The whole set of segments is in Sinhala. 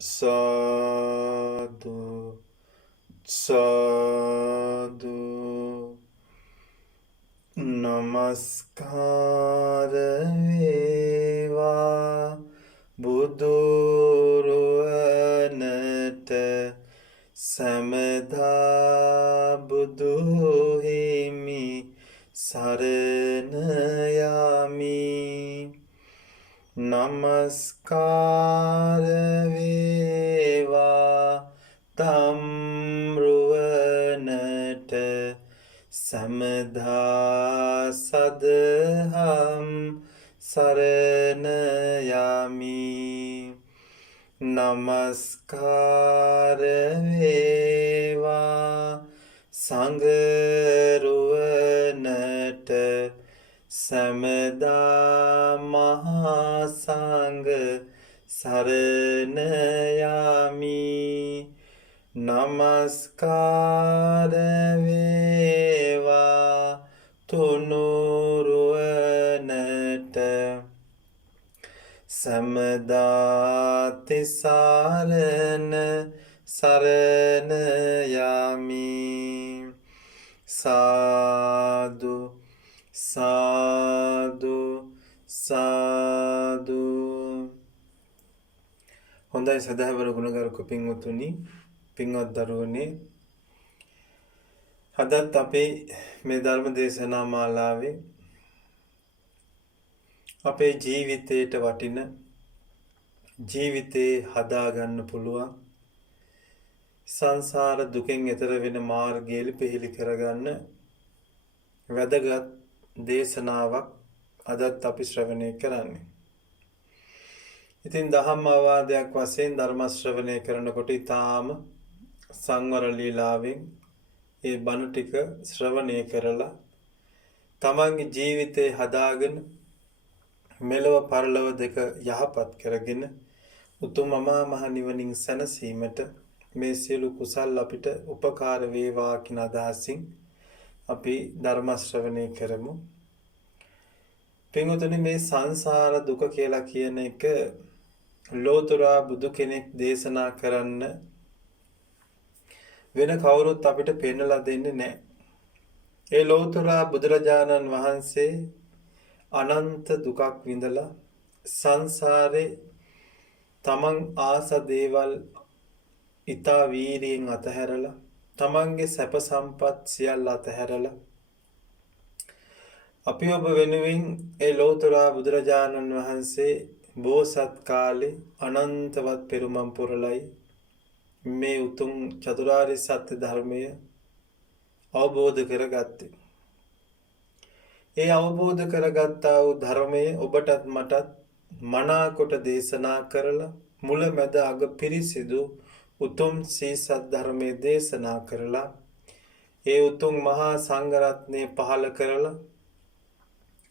Sadhu, sadhu, namaskar veva buduruvanata samedha buduhimi saranayami. නමස්කාර වේවා තම්රුවනට සමදා සදහම් සරණයමි. නමස්කාර වේවා සංඝරුවනට සමදා මහා සංඝ සරණයමි. නමස්කාර වේවා තුනුරුවනට සමදා තිසරණ සරණයමි. සාදු සාදු සාදු. හොඳයි සදහවර ගුණගරුක පින්වතුනි, පින්වත් දරුවනේ, අදත් අපේ මේ ධර්ම දේශනා මාලාවේ අපේ ජීවිතයට වටින, ජීවිතේ හදාගන්න පුළුවන්, සංසාර දුකෙන් එතර වෙන මාර්ගය පිහිලි කරගන්න වැදගත් දේශනාවක් අදත් අපි ශ්‍රවණය කරන්නේ. ඉතින් දහම් අවවාදයක් වශයෙන් ධර්ම ශ්‍රවණය කරනකොට ඊටාම සංවර ලීලාවෙන් ඒ බණ ටික ශ්‍රවණය කරලා තමන්ගේ ජීවිතේ හදාගෙන මෙලව පරලොව දෙක යහපත් කරගෙන උතුම් අමා මහ නිවනින් සැනසීමට මේ සියලු කුසල් අපිට උපකාර වේවා කියන අදහසින් අපි ධර්ම ශ්‍රවණය කරමු. පින්වතුනි, මේ සංසාර දුක කියලා කියන එක ලෝතර බුදු කෙනෙක් දේශනා කරන්න වෙන කවුරුත් අපිට පෙන්නලා දෙන්නේ නැහැ. ඒ ලෝතර බුදුරජාණන් වහන්සේ අනන්ත දුකක් විඳලා සංසාරේ තමන් ආස දේවල් ඊතා වීරියෙන් අතහැරලා තමන්ගේ සැප සම්පත් සියල්ල අතහැරලා අපි ඔබ වෙනුවෙන් ඒ ලෝතර බුදුරජාණන් වහන්සේ බෝසත් කාලේ අනන්තවත් පෙරුමන් පුරලයි මේ උතුම් චතුරාර්ය සත්‍ය ධර්මය අවබෝධ කරගත්තේ. ඒ අවබෝධ කරගත්තා වූ ධර්මය ඔබටත් මටත් මනාකොට දේශනා කරලා මුල මැද අග පිරිසිදු උතුම් සීසත් ධර්මයේ දේශනා කරලා ඒ උතුම් මහා සංඝරත්නය පහළ කරලා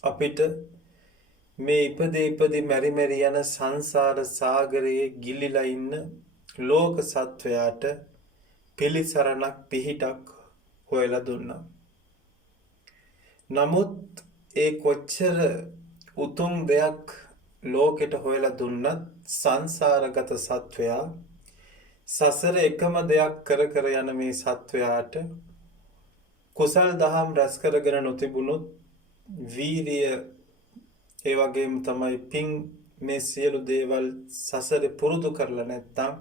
අපිට මේ ඉපදී මෙරි මෙරි යන සංසාර සාගරයේ ගිලිලා ඉන්න ලෝක සත්වයාට පිළිසරණක් පිහිටක් හොයලා දුන්නා. නමුත් ඒ කොච්චර උතුම් දෙයක් ලෝකෙට හොයලා දුන්නත් සංසාරගත සත්වයා සසර එකම දෙයක් කර කර යන මේ සත්වයාට කුසල් දහම් රැස් කරගෙන නොතිබුණොත් වීරිය ඒ වගේම තමයි පින් මේ සියලු දේවල් සසරේ පුරුදු කරලා නැත්තම්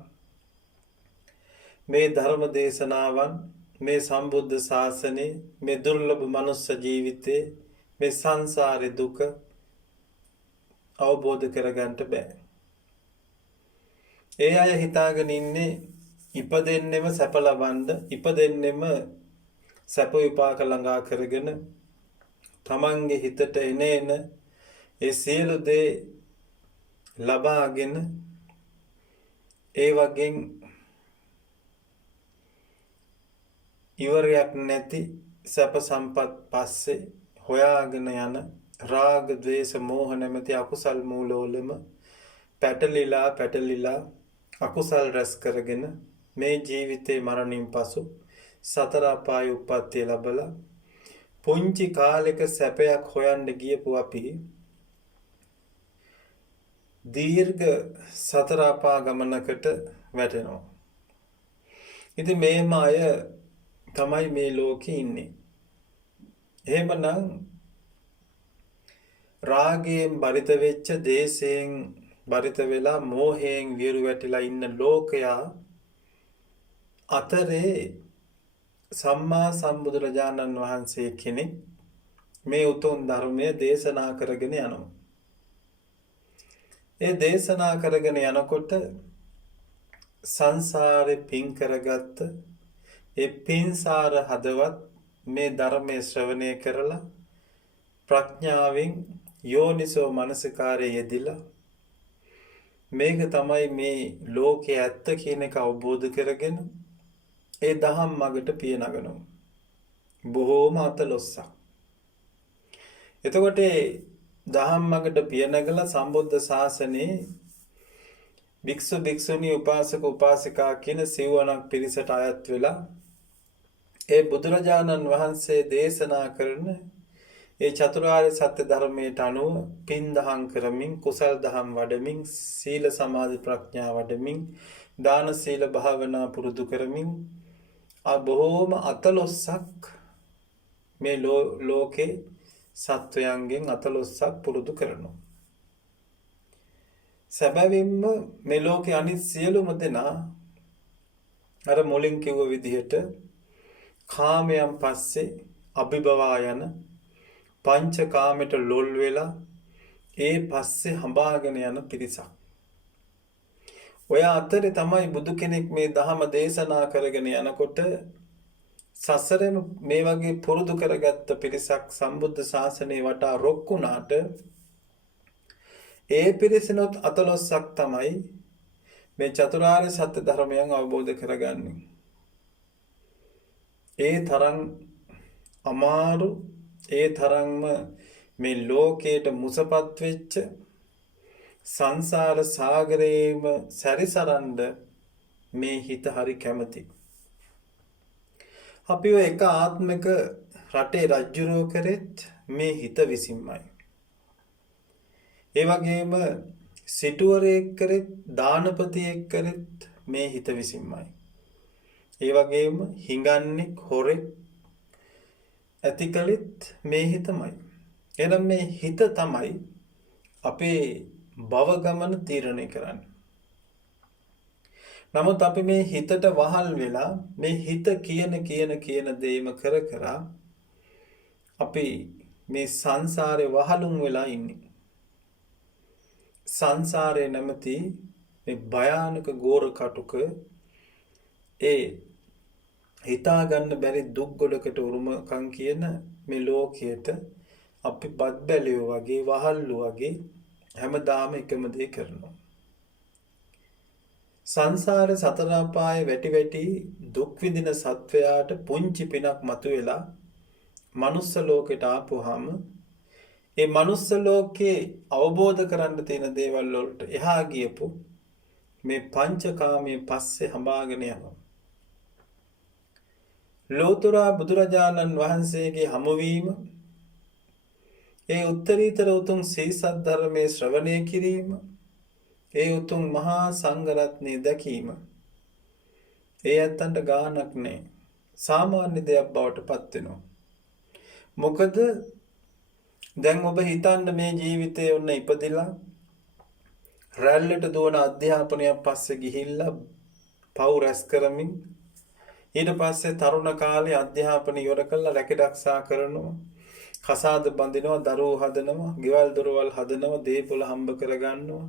මේ ධර්ම දේශනාවන්, මේ සම්බුද්ධ ශාසනය, මේ දුර්ලභ මනුස්ස ජීවිතේ, මේ සංසාරේ දුක අවබෝධ කරගන්න බෑ. ඒ අය හිතාගෙන ඉන්නේ ඉපදෙන්නෙම සැප ලබන්න, ඉපදෙන්නෙම සැප විපාක ළඟා කරගෙන තමන්ගේ හිතට එන ඒ සියලු දේ ලබාගෙන ඒ වගේ ඉවරයක් නැති සැප සම්පත් පස්සේ හොයාගෙන යන රාග, ද්වේෂ, මෝහ නැමැති අකුසල් මූලවලම පැටලිලා අකුසල් රැස් කරගෙන මේ ජීවිතේ මරණින් පසු සතර අපාය උප්පත්තිය ලැබලා පුංචි කාලෙක සැපයක් හොයන්න ගියපු අපි දීර්ඝ සතර අපා ගමනකට වැටෙනවා. ඉතින් මේම අය තමයි මේ ලෝකේ ඉන්නේ. එහෙමනම් රාගයෙන් බරිත වෙච්ච, දේශයෙන් බරිත වෙලා, මෝහයෙන් විරු වැටිලා ඉන්න ලෝකයා අතරේ සම්මා සම්බුදුරජාණන් වහන්සේ කෙනෙක් මේ උතුම් ධර්මය දේශනා කරගෙන යනවා. ඒ දේශනා කරගෙන යනකොට සංසාරේ පින් කරගත්ත ඒ පින්සාර හදවත් මේ ධර්මයේ ශ්‍රවණය කරලා ප්‍රඥාවෙන් යෝනිසෝ මනසිකාරයේ යෙදිලා මේක තමයි මේ ලෝකයේ ඇත්ත කියන එක අවබෝධ කරගෙන ඒ දහම් මගට පිය නගනවා. බොහෝම අතලොස්සක්. එතකොට දහම් මගට පිය නගලා සම්බුද්ධ ශාසනයේ භික්ෂු භික්ෂුණී උපාසක උපාසිකා කියන සිව්වණක් පිරිසට අයත් වෙලා ඒ බුදුරජාණන් වහන්සේ දේශනා කරන ඒ චතුරාර්ය සත්‍ය ධර්මයට අනුව පින් දහම් කරමින්, කුසල් දහම් වඩමින්, සීල සමාධි ප්‍රඥා වඩමින්, දාන සීල භාවනා පුරුදු කරමින් බොහෝම අතලොස්සක් මේ ලෝකේ සත්වයන්ගෙන් අතලොස්සක් පුරුදු කරනවා. සැබවින්ම මේ ලෝකේ අනිත් සියලුම දෙනා අර මුලින් කිව්ව විදිහට කාමයන් පස්සේ අභිභවා යන පංච කාමයට ලොල් වෙලා ඒ පස්සේ හඹාගෙන යන පිරිසක්. ඔය අතරේ තමයි බුදු කෙනෙක් මේ ධහම දේශනා කරගෙන යනකොට සසරෙම මේ වගේ පුරුදු කරගත්ත පිරිසක් සම්බුද්ධ ශාසනය වටා රොක්කුණාට ඒ පිරිසනොත් අතලොස්සක් තමයි මේ චතුරාර්ය සත්‍ය ධර්මයන් අවබෝධ කරගන්නේ. ඒ තරම් අමාරු, ඒ තරම්ම මේ ලෝකයට මුසපත් වෙච්ච සංසාර සාගරේම සැරිසරන්න මේ හිත හරි කැමති. අපි ඔය එක ආත්මික රටේ රජ්ජුරුව කරෙත් මේ හිත විසින්මයි. ඒ වගේම සිටුවරයෙක් කරෙත්, දානපතියෙක් කරෙත් මේ හිත විසින්මයි. ඒ වගේම හිඟන්නෙක්, හොරෙක් ඇති කළෙත් මේ හිතමයි. එහෙනම් මේ හිත තමයි අපේ භව ගමන තීරණය කරන්නේ. නමුත් අපි මේ හිතට වහල් වෙලා මේ හිත කියන දේම කර අපි මේ සංසාරේ වහලුම් වෙලා ඉන්නේ. සංසාරේ නැමැති මේ භයානක ගෝර කටුක ඒ හිතා ගන්න බැරි දුක් ගොඩකට උරුමකම් කියන මේ ලෝකයට අපි බත් බැලියෝ වගේ, වහල්ලු වගේ හැමදාම එකම දේ කරනවා. සංසාර සතර අපායේ වැටි දුක් විඳින සත්වයාට පුංචි පිනක් මතුවෙලා මනුස්ස ලෝකයට ආපුවාම ඒ මනුස්ස ලෝකේ අවබෝධ කරන්න තියෙන දේවල් වලට එහා ගියපු මේ පංචකාමයේ පස්සේ හඹාගෙන යනවා. ලෝතුරා බුදුරජාණන් වහන්සේගේ හමුවීම, ඒ උත්තරීතර උතුම් සීසත් ධර්මයේ ශ්‍රවණය කිරීම, ඒ උතුම් මහා සංඝරත්නය දැකීම ඒ ඇත්තන්ට ගානක් නෑ. සාමාන්‍ය දෙයක් බවට පත් වෙනවා. මොකද දැන් ඔබ හිතන්න මේ ජීවිතේ ඔන්න ඉපදිලා රැල්ලට දුවන අධ්‍යාපනයක් පස්සේ ගිහිල්ලා පව් රැස් කරමින් ඊට පස්සේ තරුණ කාලේ අධ්‍යාපනය ඉවර කළා රැකඩක්ෂා කරනවා, කසාද බඳිනවා, දරුවෝ හදනවා, ගෙවල් දොරවල් හදනවා, දේපොළ හම්බ කරගන්නවා.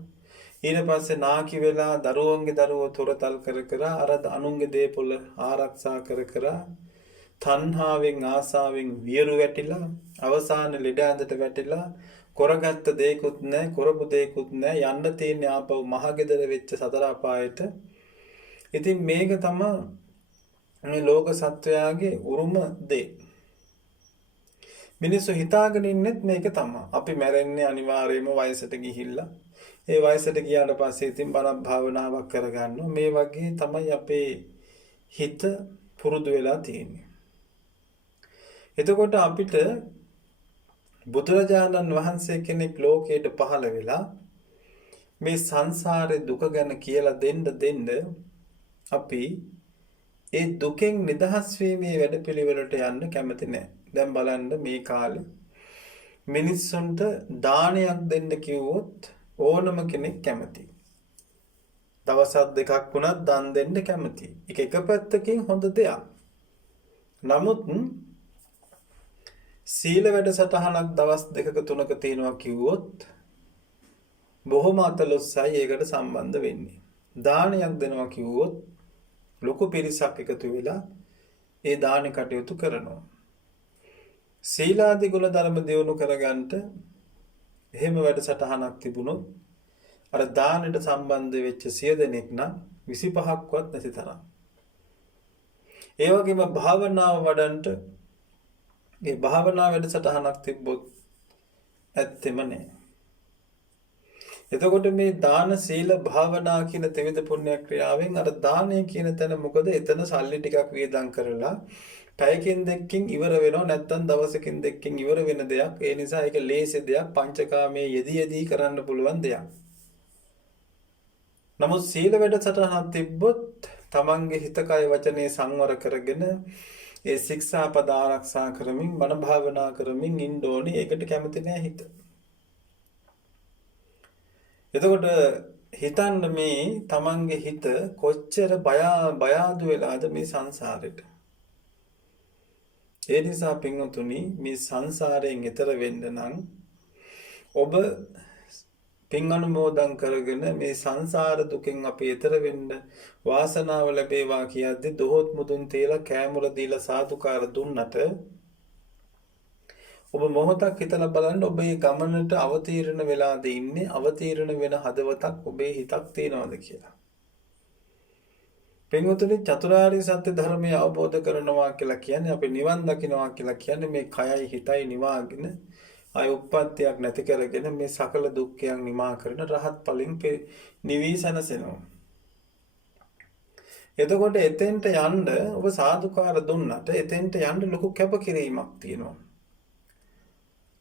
ඊට පස්සේ නාකි වෙලා දරුවන්ගේ දරුවෝ තොරතල් කර අර අනුන්ගේ දේපොළ ආරක්ෂා කර තණ්හාවෙන් ආසාවෙන් වියරු වැටිලා අවසාන ලෙඩ ඇඳට වැටිලා කරගත්ත දෙයක්වත් නැහැ, කරපු දෙයක්වත් නැහැ, යන්න තියෙන්නේ ආපහු මහගෙදර වෙච්ච සතර අපායට. ඉතින් මේක තමයි මේ ලෝක සත්වයාගේ උරුම දේ. මිනිස්සු හිතාගෙන ඉන්නෙත් මේක තමයි. අපි මැරෙන්නේ අනිවාර්යයෙන්ම වයසට ගිහිල්ලා. ඒ වයසට ගියාට පස්සේ ඉතින් බණක් භාවනාවක් කරගන්නවා. මේ වගේ තමයි අපේ හිත පුරුදු වෙලා තියෙන්නේ. එතකොට අපිට බුදුරජාණන් වහන්සේ කෙනෙක් ලෝකයට පහළ වෙලා මේ සංසාරේ දුක ගැන කියලා දෙන්න අපි ඒ දුකෙන් නිදහස් වීමේ වැඩපිළිවෙලට යන්න කැමති නැහැ. දැන් බලන්න මේ කාලේ මිනිස්සුන්ට දානයක් දෙන්න කිව්වොත් ඕනම කෙනෙක් කැමතියි. දවසක් දෙකක් වුණත් දන් දෙන්න කැමතියි. ඒක එක පැත්තකින් හොඳ දෙයක්. නමුත් සීල වැඩසටහනක් දවස් දෙකක තුනක තියෙනවා කිව්වොත් බොහොම අතලොස්සයි ඒකට සම්බන්ධ වෙන්නේ. දානයක් දෙනවා කිව්වොත් ලොකු පිරිසක් එකතු වෙලා ඒ දාන කටයුතු කරනවා. සීලාදී ගුණ ධර්ම දියුණු කරගන්නට එහෙම වැඩසටහනක් තිබුණොත් අර දානෙට සම්බන්ධ වෙච්ච 100 දෙනෙක් නම් 25ක්වත් නැති තරම්. ඒ වගේම භාවනාව වඩන්ට ඒ භාවනා වැඩසටහනක් තිබ්බොත් ඇත්තෙම නෑ. එතකොට මේ දාන සීල භාවනා කියන ත්‍රිවිධ පුණ්‍ය ක්‍රියාවෙන් අර දානය කියන තැන මොකද එතන සල්ලි ටිකක් වියදම් කරලා පැයකින් දෙකකින් ඉවර වෙනව නැත්නම් දවසකින් දෙකකින් ඉවර වෙන දෙයක්. ඒ නිසා ඒක ලේසි දෙයක්, පංචකාමයේ යෙදී කරන්න පුළුවන් දෙයක්. නමුත් සීල වැඩසටහනක් තිබ්බොත් තමන්ගේ හිත කය වචනේ සංවර කරගෙන ඒ ශික්ෂාපද ආරක්ෂා කරමින් මන භාවනා කරමින් ඉන්න ඕනේ. ඒකට කැමති නෑ හිත. එතකොට හිතන්න මේ තමන්ගේ හිත කොච්චර බයාදු වෙලාද මේ සංසාරෙට. ඒ නිසා පින්වතුනි මේ සංසාරයෙන් එතර වෙන්න නම් ඔබ පින් අනුමෝදන් කරගෙන මේ සංසාර දුකෙන් අපි එතර වෙන්න වාසනාව ලැබේවා කියද්දි දොහොත් මුදුන් තියලා කෑමුර දීලා සාදුකාර දුන්නට ඔබ මොහොතක් හිතලා බලන්න ඔබ මේ ගමනට අවතීර්ණ වෙලාද ඉන්නේ, අවතීර්ණ වෙන හදවතක් ඔබේ හිතක් තියනවාද කියලා. පින්වතුනි චතුරාර්ය සත්‍ය ධර්මය අවබෝධ කරනවා කියලා කියන්නේ අපි නිවන් දකින්නවා කියලා කියන්නේ මේ කයයි හිතයි නිවාගෙන ආය උප්පත්තියක් නැති කරගෙන මේ සකල දුක්ඛයන් නිමා කරන රහත් ඵලෙන් නිවිසනසෙනවා. එතකොට එතෙන්ට යන්න ඔබ සාදුකාර දුන්නට එතෙන්ට යන්න ලොකු කැපකිරීමක් තියෙනවා.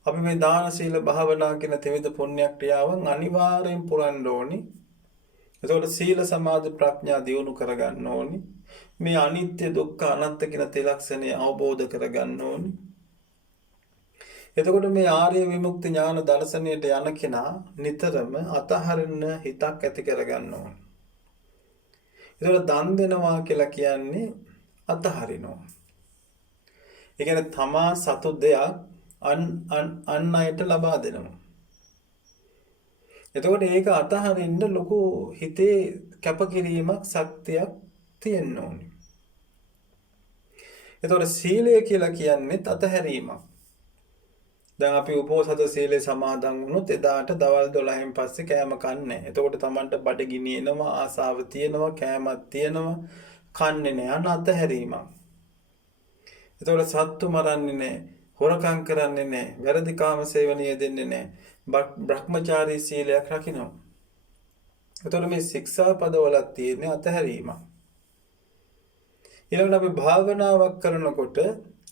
අපි මේ දාන සීල භාවනා කියන ත්‍රිවිධ පුණ්‍ය ක්‍රියාවන් අනිවාර්යෙන් පුරන්න ඕනි. එතකොට සීල සමාධි ප්‍රඥා දියුණු කරගන්න ඕනි. මේ අනිත්‍ය දුක්ඛ අනාත්ම කියන ත්‍රිලක්ෂණය අවබෝධ කරගන්න ඕනි. එතකොට මේ ආර්ය විමුක්ති ඥාන දර්ශනයට යන කෙනා නිතරම අතහරින්න හිතක් ඇති කරගන්න ඕනි. එතකොට දන් දෙනවා කියලා කියන්නේ අතහරිනවා. ඒ කියන්නේ තමා සතු දෙයක් අන් අයට ලබා දෙනවා. එතකොට ඒක අතහරින්න ලොකු හිතේ කැපකිරීමක් ශක්තියක් තියෙන්න ඕනේ. එතකොට සීලය කියලා කියන්නේ අතහැරීමක්. දැන් අපි උපෝසත සීලේ සමාදන් වුණොත් එදාට දවල් 12න් පස්සේ කෑම කන්නේ. එතකොට Tamanට බඩගිනි එනවා, ආසාව තියෙනවා, කෑමක් තියෙනවා, කන්නේ නැහැ. අතහැරීමක්. එතකොට සත්තු මරන්නේ නැහැ. හොරකම් කරන්නේ නැහැ. වැරදි කාම සේවනය දෙන්නේ නැහැ. බ්‍රහ්මචාරී සීලයක් රකින්න. එතකොට මේ ශික්ෂා පදවල තියෙන අතහැරීම. ඊළඟට අපි භාවනාවක් කරනකොට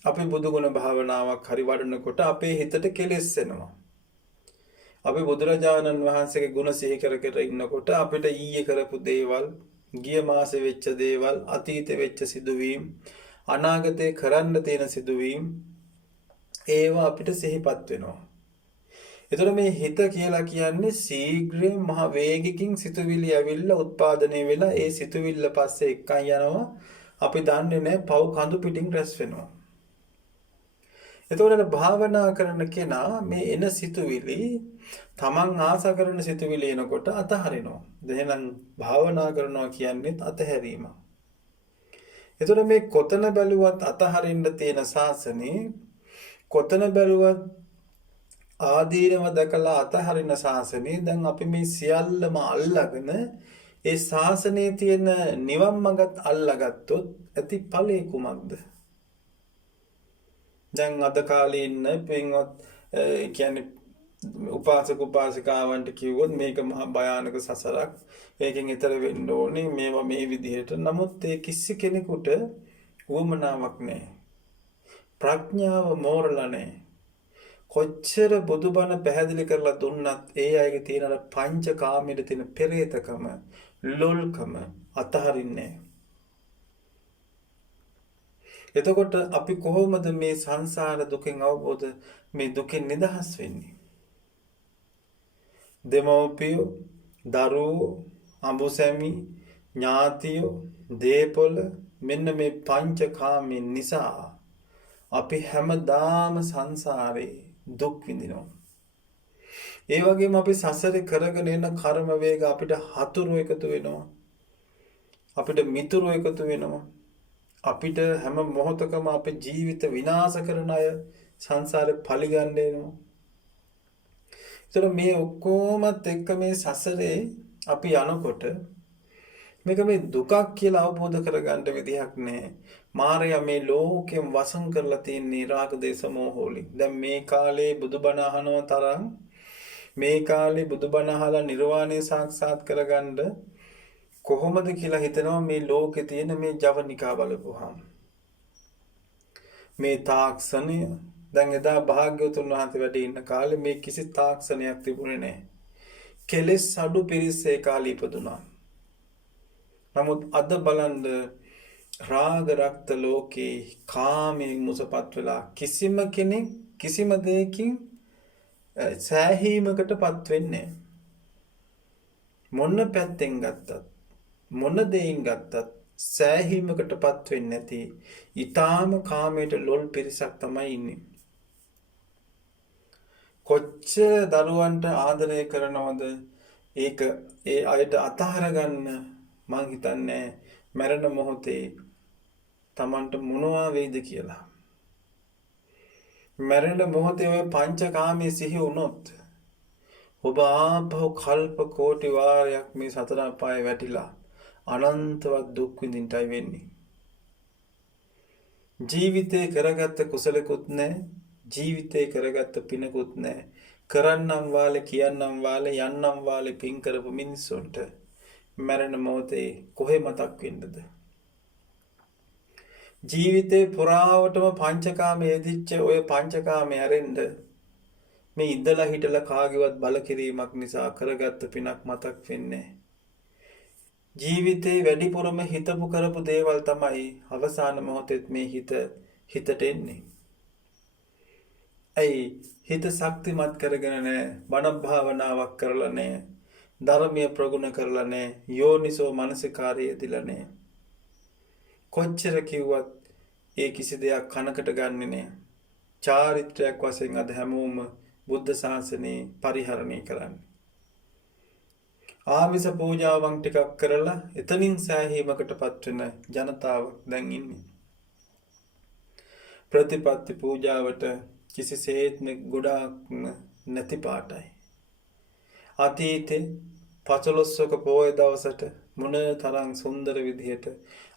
අපි බුදු ගුණ භාවනාවක් හරි වඩනකොට අපේ හිතට කෙලෙස් එනවා. අපි බුදුරජාණන් වහන්සේගේ ගුණ සිහි කර කර ඉන්නකොට අපිට ඊයේ කරපු දේවල්, ගිය මාසේ වෙච්ච දේවල්, අතීතේ වෙච්ච සිදුවීම්, අනාගතේ කරන්න තියෙන සිදුවීම් ඒවා අපිට සිහිපත් වෙනවා. එතකොට මේ හිත කියලා කියන්නේ ශීඝ්‍රයෙන් මහ වේගකින් සිතුවිලි ඇවිල්ලා උත්පාදනය වෙලා ඒ සිතුවිල්ල පස්සේ එක්කන් යනවා. අපි දන්නේ නැහැ පව් කඳු පිටින් රැස් වෙනවා. එතකොට භාවනා කරන කෙනා මේ එන සිතුවිලි තමන් ආසා කරන සිතුවිලි එනකොට අතහරිනවා. එහෙනම් භාවනා කරනවා කියන්නේ අතහැරීම. එතකොට මේ කොතන බැලුවත් අතහරින්න තියෙන ශාසනේ කොතන බැලුවත් ආදීනව දැකලා අතහරින ශාසනේ දැන් අපි මේ සියල්ලම අල්ලගෙන ඒ ශාසනයේ තියෙන නිවන් මඟත් අල්ලගත්තොත් ඇති ඵලෙ කුමක්ද? දැන් අද කාලේ ඉන්න පින්වත් කියන්නේ උපාසක උපාසිකාවන්ට කිව්වොත් මේක මහා භයානක සසරක්. ඒකෙන් ඈතර වෙන්න ඕනේ මේවා මේ විදිහට. නමුත් ඒ කිසි කෙනෙකුට උවමනාවක් නැහැ. ප්‍රඥාව මෝරලා නැහැ. කොච්චර බුදුබණ පැහැදිලි කරලා දුන්නත් ඒ අයගේ තියෙන අර පංචකාමයේ තියෙන පෙරේතකම, ලොල්කම අතහරින්නේ. එතකොට අපි කොහොමද මේ සංසාර දුකෙන් අවබෝධ මේ දුකෙන් නිදහස් වෙන්නේ? දෙමව්පියෝ, දරුවෝ, අඹුසැමි, ඥාතියෝ, දේපොළ මෙන්න මේ පංචකාමයෙන් නිසා අපි හැමදාම සංසාරේ දුක් විඳිනවා. ඒ වගේම අපි සසරේ කරගෙන එන කර්ම වේග අපිට හතුරු එකතු වෙනවා. අපිට මිතුරු එකතු වෙනවා. අපිට හැම මොහොතකම අපේ ජීවිත විනාශ කරන අය සංසාරේ පලිගන්න එනවා. ඒතර මේ ඔක්කොමත් එක්ක මේ සසරේ අපි යනකොට මේක මේ දුකක් කියලා අවබෝධ කරගන්න විදිහක් නැහැ. මාරයා මේ ලෝකෙම වසන් කරලා තියෙන රාග දේශ මොහ වලින්. දැන් මේ කාලේ බුදුබණ අහනව තරම් මේ කාලේ බුදුබණ අහලා නිර්වාණය සාක්ෂාත් කරගන්න කොහොමද කියලා හිතනවා මේ ලෝකේ තියෙන මේ ජවනිකා බලපුවාම. මේ තාක්ෂණය දැන් එදා භාග්‍යවතුන් වහන්සේ වැඩ ඉන්න කාලේ මේ කිසි තාක්ෂණයක් තිබුණේ නැහැ. කෙලෙස් අඩු පිරිස ඒ කාලේ ඉපදුනා. නමුත් අද බලන්න රාග රක්ත ලෝකේ කාමයෙන් මුසපත් වෙලා කිසිම කෙනෙක් කිසිම දෙයකින් සෑහීමකටපත් වෙන්නේ නැහැ. මොන පැත්තෙන් ගත්තත් මොන දෙයින් ගත්තත් සෑහීමකටපත් වෙන්නේ නැති ඊටාම කාමයට ලොල් පිරිසක් තමයි ඉන්නේ. කොච්චර දරුවන්ට ආදරය කරනවද ඒක ඒ අයට අතහර ගන්න මං හිතන්නේ මරණ මොහොතේ Tamanට මොනවා වෙයිද කියලා. මරණ මොහොතේ ඔය පංචකාමයේ සිහි වුණොත් ඔබ ආපහු කල්ප කෝටි වාරයක් මේ සතර අපායේ වැටිලා අනන්තවත් දුක් විඳින්නයි වෙන්නේ. ජීවිතේ කරගත්ත කුසලකුත් නැහැ, ජීවිතේ කරගත්ත පිනකුත් නැහැ. කරන්නම් වාලේ කියන්නම් වාලේ යන්නම් වාලේ පින් කරපු මිනිස්සුන්ට මරණ මොහොතේ කොහෙ මතක් වෙන්නද? ජීවිතේ පුරාවටම පංචකාමයේ දිච්ච ඔය පංචකාමයේ ඇරෙන්න මේ ඉඳලා හිටලා කාගේවත් බල කිරීමක් නිසා කරගත්ත පිනක් මතක් වෙන්නේ. ජීවිතේ වැඩිපුරම හිතපු කරපු දේවල් තමයි අවසාන මොහොතෙත් මේ හිතට එන්නේ. ඇයි හිත ශක්තිමත් කරගෙන නැහැ, බණ භාවනාවක් කරලා නැහැ, ධර්මීය ප්‍රගුණ කරලා නැහැ, යෝනිසෝ මනසිකාරය යෙදিলা නැහැ. කොච්චර කිව්වත් ඒ කිසි දෙයක් කනකට ගන්නෙ නැහැ. චාරිත්‍රාක් වශයෙන් අද හැමෝම බුද්ධ ශාසනය පරිහරණය කරන්නේ. ආමිස පූජාවන් ටිකක් කරලා එතනින් සෑහීමකටපත් වෙන ජනතාව දැන් ඉන්නේ. ප්‍රතිපත්ති පූජාවට කිසිසේත්ම ගොඩාක් නැති පාටයි. අතීතේ 15ක පොය දවසට මොන තරම් සුන්දර විදිහට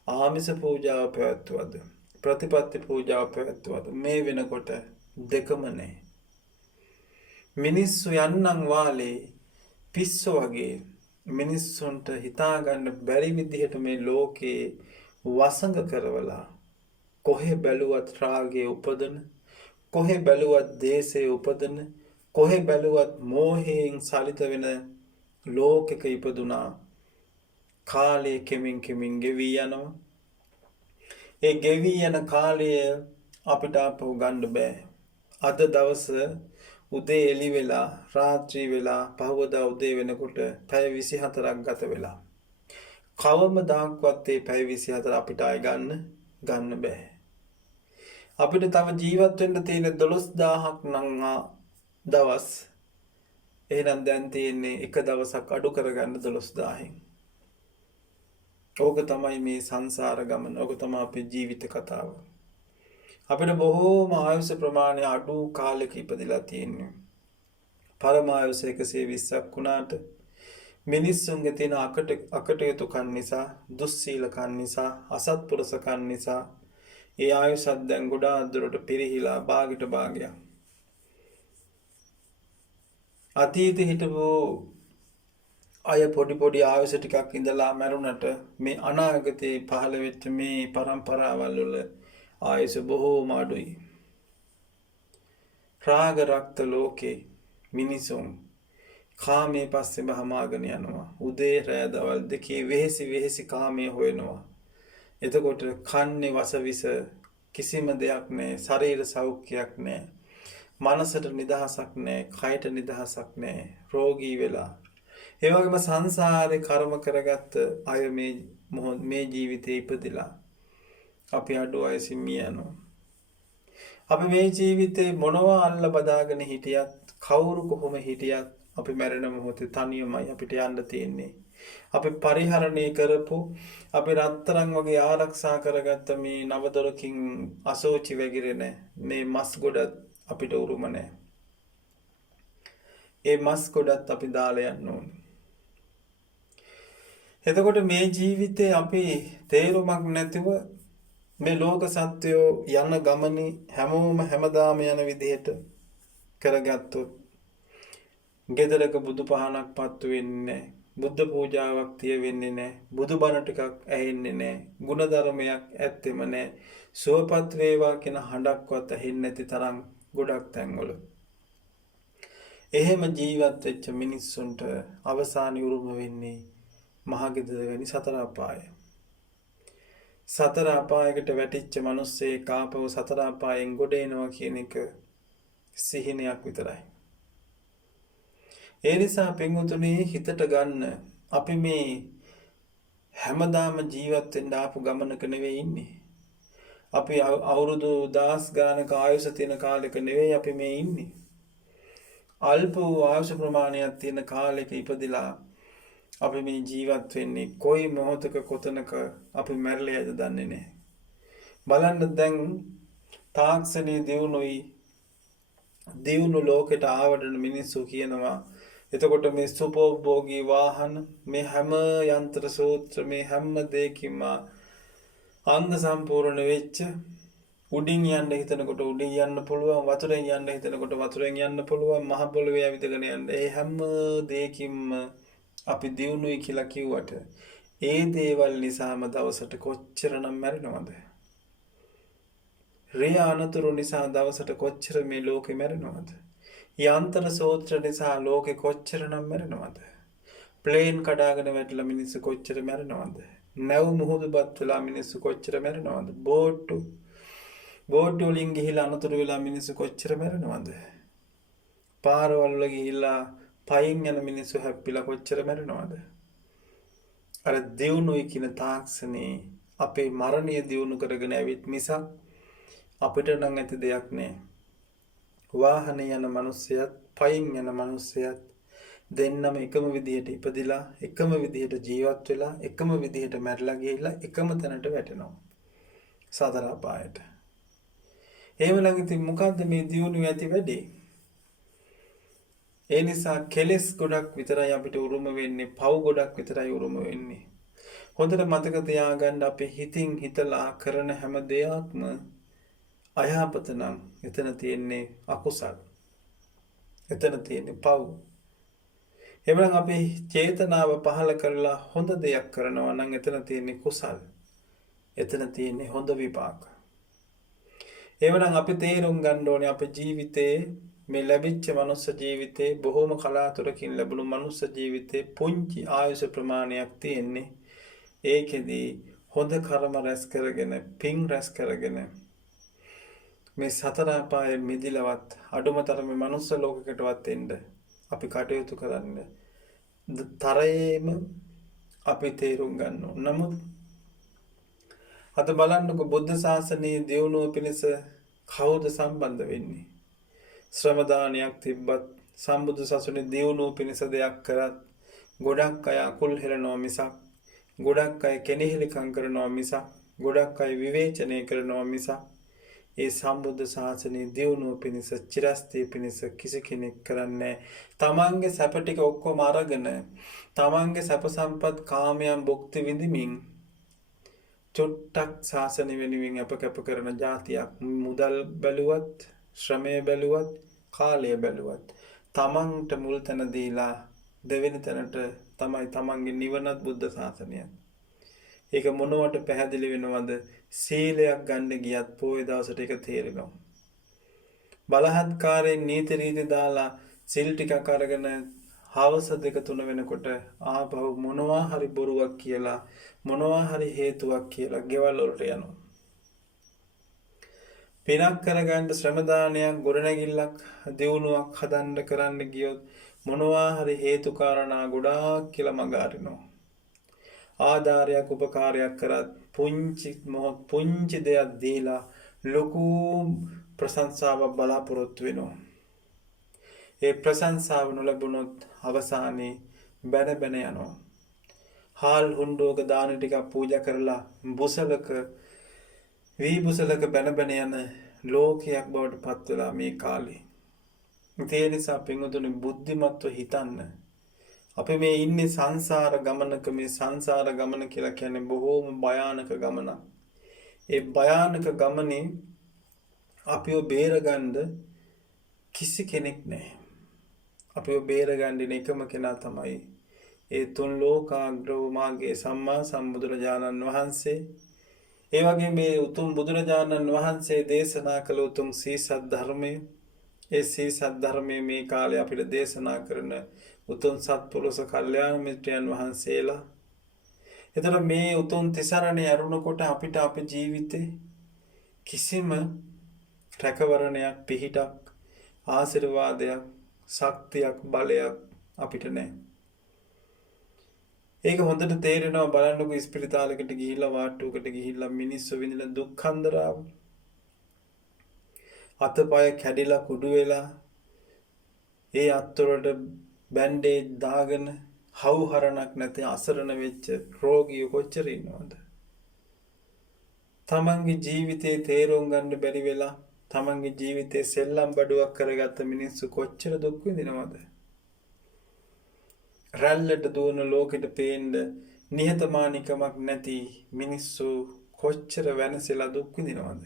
ආමිස පූජාව පැවැත්වුවද, ප්‍රතිපත්ති පූජාව පැවැත්වුවද මේ වෙනකොට දෙකම නැහැ. මිනිස්සු යන්නම් වාලේ පිස්සු වගේ මිනිස්සුන්ට හිතාගන්න බැරි විදිහට මේ ලෝකේ වසඟ කරවලා කොහෙ බැලුවත් රාගයේ උපදන, කොහෙ බැලුවත් දේශයේ උපදන, කොහෙ බැලුවත් මෝහයෙන් සලිත වෙන ලෝකෙක ඉපදුනා. කාලය කෙමින් කෙමින් ගෙවී යනවා. ඒ ගෙවී යන කාලය අපිට ආපහු ගන්න බෑ. අද දවස උදේ එළි වෙලා රාත්‍රී වෙලා පහවදා උදේ වෙනකොට පැය 24ක් ගත වෙලා. කවමදාක්වත් මේ පැය 24 අපිට ආය ගන්න බෑ. අපිට තව ජීවත් වෙන්න තියෙන 12000ක් නම් දවස්. එහෙනම් දැන් තියෙන්නේ එක දවසක් අඩු කරගන්න 12000න්. ඕක තමයි මේ සංසාර ගමන. ඕක තමයි අපේ ජීවිත කතාව. අපිට බොහෝම ආයුෂ ප්‍රමාණය අඩු කාලෙක ඉපදිලා තියෙන්නේ. පරම ආයුෂ 120ක් වුණාට මිනිස්සුන්ගේ තියෙන අකටයුතුකම් නිසා, දුස්සීලකම් නිසා, අසත්පුරුෂකම් නිසා ඒ ආයුෂත් දැන් ගොඩාක් දුරට පිරිහිලා භාගයට භාගයක්. අතීතේ හිටපු අය පොඩි ආයුෂ ටිකක් ඉඳලා මැරුණට මේ අනාගතේ පහළ වෙච්ච මේ પરම්පරාවල් වල ආයුෂ බොහෝම අඩුයි. රාග රක්ත ලෝකේ මිනිසුන් කාමයේ පස්සේ බහමාගෙන යනවා. උදේ රෑ දවල් දෙකේ වෙහෙසි කාමයේ හොයනවා. එතකොට කන්නේ වසවිස, කිසිම දෙයක් නැහැ, ශරීර සෞඛ්‍යයක් නැහැ, මනසට නිදහසක් නැහැ, කයට නිදහසක් නැහැ, රෝගී වෙලා. ඒ වගේම සංසාරේ කර්ම කරගත්ත අය මේ ජීවිතේ ඉපදිලා අපි අඩු වයසින් මිය යනවා. අපි මේ ජීවිතේ මොනවා අල්ල බදාගෙන හිටියත්, කවුරු කොහොම හිටියත් අපි මැරෙන මොහොතේ තනියමයි අපිට යන්න තියෙන්නේ. අපි පරිහරණය කරපු, අපි රත්තරන් වගේ ආරක්ෂා කරගත්ත මේ නවදොරකින් අසෝචි වැగిරෙන මේ මස් ගොඩත් අපිට උරුම නැහැ. ඒ මස් ගොඩත් අපි දාලා යන්න ඕනේ. එතකොට මේ ජීවිතේ අපි තේරුමක් නැතිව මේ ලෝක සත්වයෝ යන ගමනේ හැමෝම හැමදාම යන විදිහට කරගත්තොත් ගෙදරක බුදු පහනක් පත්තු වෙන්නේ නැහැ. බුද්ධ පූජාවක් තිය වෙන්නේ නැහැ. බුදු බණ ටිකක් ඇහෙන්නේ නැහැ. ගුණධර්මයක් ඇත්තෙම නැහැ. සුවපත් වේවා කියන හඬක්වත් ඇහෙන්නේ නැති තරම් ගොඩක් තැන්වල. එහෙම ජීවත් වෙච්ච මිනිස්සුන්ට අවසානයේ උරුම වෙන්නේ මහගෙදර වැනි සතර අපාය. සතර අපායකට වැටිච්ච මිනිස්සේ කාපව සතර අපායෙන් ගොඩ එනවා කියන එක සිහිනයක් විතරයි. ඒ නිසා පින්වතුනි හිතට ගන්න අපි මේ හැමදාම ජීවත් වෙන්න ආපු ගමනක නෙවෙයි ඉන්නේ. අපි අවුරුදු 10 ගානක ආයුෂ තියෙන කාලෙක නෙවෙයි අපි මේ ඉන්නේ. අල්ප වූ ආයුෂ ප්‍රමාණයක් තියෙන කාලෙක ඉපදිලා අපි මේ ජීවත් වෙන්නේ කොයි මොහොතක කොතනක අපි මැරෙලා යද දන්නේ නැහැ. බලන්න දැන් තාක්ෂණයේ දියුණු ලෝකෙට ආවඩන මිනිස්සු කියනවා එතකොට මේ සුපෝභෝගී වාහන, මේ හැම යන්ත්‍ර සූත්‍ර, මේ හැම දෙයකින්ම අංග සම්පූර්ණ වෙච්ච, උඩින් යන්න හිතනකොට උඩින් යන්න පුළුවන්, වතුරෙන් යන්න හිතනකොට වතුරෙන් යන්න පුළුවන්, මහ පොළොවේ ඇවිදගෙන යන්න. ඒ හැම දෙයකින්ම අපි දියුණුයි කියලා කිව්වට ඒ දේවල් නිසාම දවසට කොච්චරනම් මැරෙනවද? රිය අනතුරු නිසා දවසට කොච්චර මේ ලෝකෙ මැරෙනවද? යන්ත්‍ර සූත්‍ර නිසා ලෝකෙ කොච්චරනම් මැරෙනවද? ප්ලේන් කඩාගෙන වැටලා මිනිස්සු කොච්චර මැරෙනවද? නැව් මුහුදුපත් වෙලා මිනිස්සු කොච්චර මැරෙනවද? බෝට්ටු වලින් ගිහිලා අනතුරු වෙලා මිනිස්සු කොච්චර මැරෙනවද? පාරවල් වල ගිහිලා පයින් යන මිනිස්සු හැප්පිලා කොච්චර මැරෙනවද? අර දියුණුයි කියන තාක්ෂණේ අපේ මරණය දියුණු කරගෙන ඇවිත් මිසක් අපිට නම් ඇති දෙයක් නෑ. වාහනේ යන මිනිස්සයත් පයින් යන මිනිස්සයත් දෙන්නම එකම විදිහට ඉපදිලා, එකම විදිහට ජීවත් වෙලා, එකම විදිහට මැරිලා ගිහිල්ලා එකම තැනට වැටෙනවා. සතර අපායට. එහෙමනම් ඉතින් මොකද්ද මේ දියුණුව ඇති වැඩේ? ඒ නිසා කෙලෙස් ගොඩක් විතරයි අපිට උරුම වෙන්නේ, පව් ගොඩක් විතරයි උරුම වෙන්නේ. හොඳට මතක තියාගන්න අපි හිතින් හිතලා කරන හැම දෙයක්ම අයහපත නම් එතන තියෙන්නේ අකුසල්. එතන තියෙන්නේ පව්. එබැවින් අපි චේතනාව පහළ කරලා හොඳ දෙයක් කරනවා නම් එතන තියෙන්නේ කුසල්. එතන තියෙන්නේ හොඳ විපාක. එබැවින් අපි තේරුම් ගන්න ඕනේ අපේ ජීවිතේ මේ ලැබිච්ච මනුස්ස ජීවිතේ බොහොම කලාතුරකින් ලැබුණු මනුස්ස ජීවිතේ පුංචි ආයුෂ ප්‍රමාණයක් තියෙන්නේ. ඒකෙදී හොඳ කර්ම රැස් කරගෙන, පින් රැස් කරගෙන මේ සතර අපායේ මිදිලවත් අඩුම තරමේ මනුස්ස ලෝකයකටවත් එන්න අපි කටයුතු කරන්න තරයේම අපි තේරුම් ගන්න ඕන. නමුත් අද බලන්නකො බුද්ධ ශාසනයේ දියුණුව පිණිස කවුද සම්බන්ධ වෙන්නේ? ශ්‍රම දානයක් තිබ්බත්, සම්බුදු සසුනේ දියුණුව පිණිස දෙයක් කරත් ගොඩක් අය අකුල් හෙලනවා මිසක්, ගොඩක් අය කෙනෙහිලිකම් කරනවා මිසක්, ගොඩක් අය විවේචනය කරනවා මිසක් ඒ සම්බුද්ධ ශාසනයේ දියුණුව පිණිස, චිරස්තී පිණිස කිසි කෙනෙක් කරන්නේ තමන්ගේ සැප ටික ඔක්කොම අරගෙන, තමන්ගේ සැප සම්පත් කාමයන් භුක්ති විඳිමින් චුට්ටක් ශාසනය වෙනුවෙන් අප කැප කරන જાතියක් මුදල් බැලුවත්, ශ්‍රමය බැලුවත්, කාලය බැලුවත් තමන්ට මුල් තැන දීලා දෙවෙනි තැනට තමයි තමන්ගේ නිවනත් බුද්ධ ශාසනය. ඒක මොනවට පැහැදිලි වෙනවද? සීලයක් ගන්න ගියත් පොයේ දවසට ඒක තේරෙනවා. බලහත්කාරයෙන් නීති රීති දාලා සිල් ටිකක් අරගෙන හවස 2-3 වෙනකොට ආපහු මොනවා හරි බොරුවක් කියලා මොනවා හරි හේතුවක් කියලා ගෙවල් වලට යනවා. පිනක් කරගන්න ශ්‍රම දානයක් ගොඩනැගිල්ලක් දියුණුවක් හදන්න කරන්න ගියොත් මොනවා හරි හේතු කාරණා ගොඩාක් කියලා මඟ අරිනවා. ආධාරයක් උපකාරයක් කරත් පුංචි දෙයක් දීලා ලොකු ප්‍රශංසාවක් බලාපොරොත්තු වෙනවා. ඒ ප්‍රශංසාව නොලැබුණොත් අවසානයේ බැන යනවා. හාල් හුණ්ඩුවක දාන ටිකක් පූජා කරලා බුසලක වී බුසලක බැන යන ලෝකයක් බවට පත් වෙලා මේ කාලේ. ඒ නිසා පින්වතුනි බුද්ධිමත්ව හිතන්න. අපි මේ ඉන්නේ සංසාර ගමනක. මේ සංසාර ගමන කියලා කියන්නේ බොහෝම භයානක ගමනක්. ඒ භයානක ගමනේ අපිව බේරගන්න කිසි කෙනෙක් නැහැ. අපිව බේරගන්න එකම කෙනා තමයි ඒ තුන් ලෝකාග්‍ර වූ මාගේ සම්මා සම්බුදුරජාණන් වහන්සේ. ඒ වගේ මේ උතුම් බුදුරජාණන් වහන්සේ දේශනා කළ උතුම් සීසත් ධර්මය. ඒ සීසත් ධර්මයේ මේ කාලේ අපිට දේශනා කරන උතුම් සත්පුරුෂ කල්යාණ මිත්‍රයන් වහන්සේලා. එතකොට මේ උතුම් තිසරණේ අරුණකොට අපිට අපේ ජීවිතේ කිසිම රැකවරණයක් පිහිටක් ආශිර්වාදයක් ශක්තියක් බලයක් අපිට නැහැ. ඒක හොඳට තේරෙනවා බලන්නකො ඉස්පිරිතාලයකට ගිහිල්ලා වාට්ටුවකට ගිහිල්ලා මිනිස්සු විඳින දුක් කන්දරාව. අතපය කැඩිලා කුඩු වෙලා ඒ අත්වලට බැන්ඩේජ් දාගෙන හවුහරණක් නැති අසරණ වෙච්ච රෝගියෝ කොච්චර ඉන්නවද? තමන්ගේ ජීවිතේ තේරුම් ගන්න බැරි වෙලා තමන්ගේ ජීවිතේ සෙල්ලම් බඩුවක් කරගත්ත මිනිස්සු කොච්චර දුක් විඳිනවද? රැල්ලට දුවන ලෝකෙට පේන්න නිහතමානීකමක් නැති මිනිස්සු කොච්චර වෙනසලා දුක් විඳිනවද?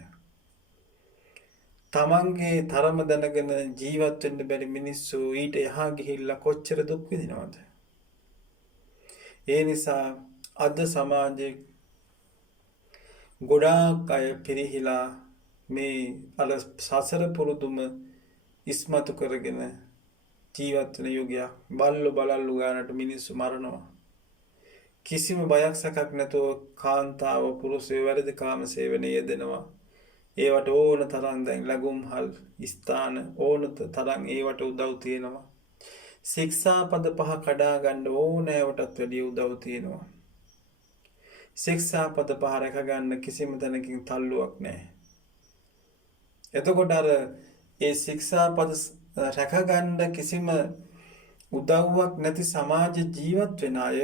තමන්ගේ තරම දැනගෙන ජීවත් වෙන්න බැරි මිනිස්සු ඊට එහා ගිහිල්ලා කොච්චර දුක් විඳිනවද? ඒ නිසා අද සමාජයේ ගොඩාක් අය පිරිහිලා මේ අර සසර පුරුදුම ඉස්මතු කරගෙන ජීවත් වෙන යුගයක්. බල්ලෝ බලල්ලු ගානට මිනිස්සු මරනවා. කිසිම බයක් සැකක් නැතුව කාන්තාව පුරුෂයෝ වැරදි කාම සේවනයේ යෙදෙනවා. ඒවට ඕන තරම් දැන් ලැබුම්හල් ස්ථාන ඕන තරම් ඒවට උදව් තියෙනවා. ශික්ෂාපද 5 කඩා ගන්න ඕනෑවටත් වැඩිය උදව් තියෙනවා. ශික්ෂාපද 5 රැක ගන්න කිසිම තැනකින් තල්ලුවක් නැහැ. එතකොට අර ඒ ශික්ෂාපද රැක ගන්න කිසිම උදව්වක් නැති සමාජ ජීවත් වෙන අය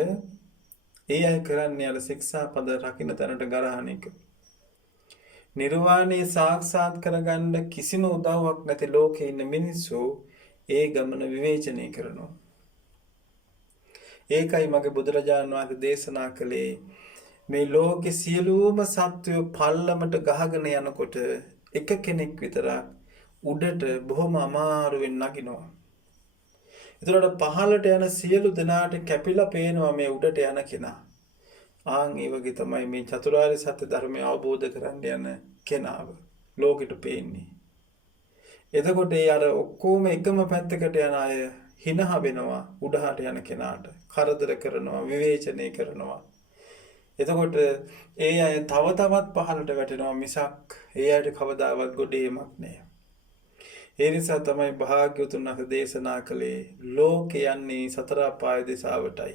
ඒ අය කරන්නේ අර ශික්ෂාපද රකින්න තැනට ගරහන එක. නිර්වාණය සාක්ෂාත් කරගන්න කිසිම උදව්වක් නැති ලෝකේ ඉන්න මිනිස්සු ඒ ගමන විවේචනය කරනවා. ඒකයි මගේ බුදුරජාණන් වහන්සේ දේශනා කළේ මේ ලෝකේ සියලුම සත්වයෝ පල්ලමට ගහගෙන යනකොට එක කෙනෙක් විතරක් උඩට බොහොම අමාරුවෙන් නගිනවා. ඒතරට පහළට යන සියලු දෙනාට කැපිලා පේනවා මේ උඩට යන කෙනා. ආන් ඒ වගේ තමයි මේ චතුරාර්ය සත්‍ය ධර්මය අවබෝධ කරගන්න යන කෙනාව ලෝකෙට පේන්නේ. එතකොට ඒ අර ඔක්කොම එකම පැත්තකට යන අය හිනහ වෙනවා උඩහට යන කෙනාට. කරදර කරනවා, විවේචනය කරනවා. එතකොට ඒ අය තව තවත් පහළට වැටෙනවා මිසක් ඒ අයට කවදාවත් ගොඩේමක් නෑ. ඒ නිසා තමයි භාග්‍යවතුන් වහන්සේ දේශනා කළේ ලෝකේ යන්නේ සතර අපාය දිසාවටයි.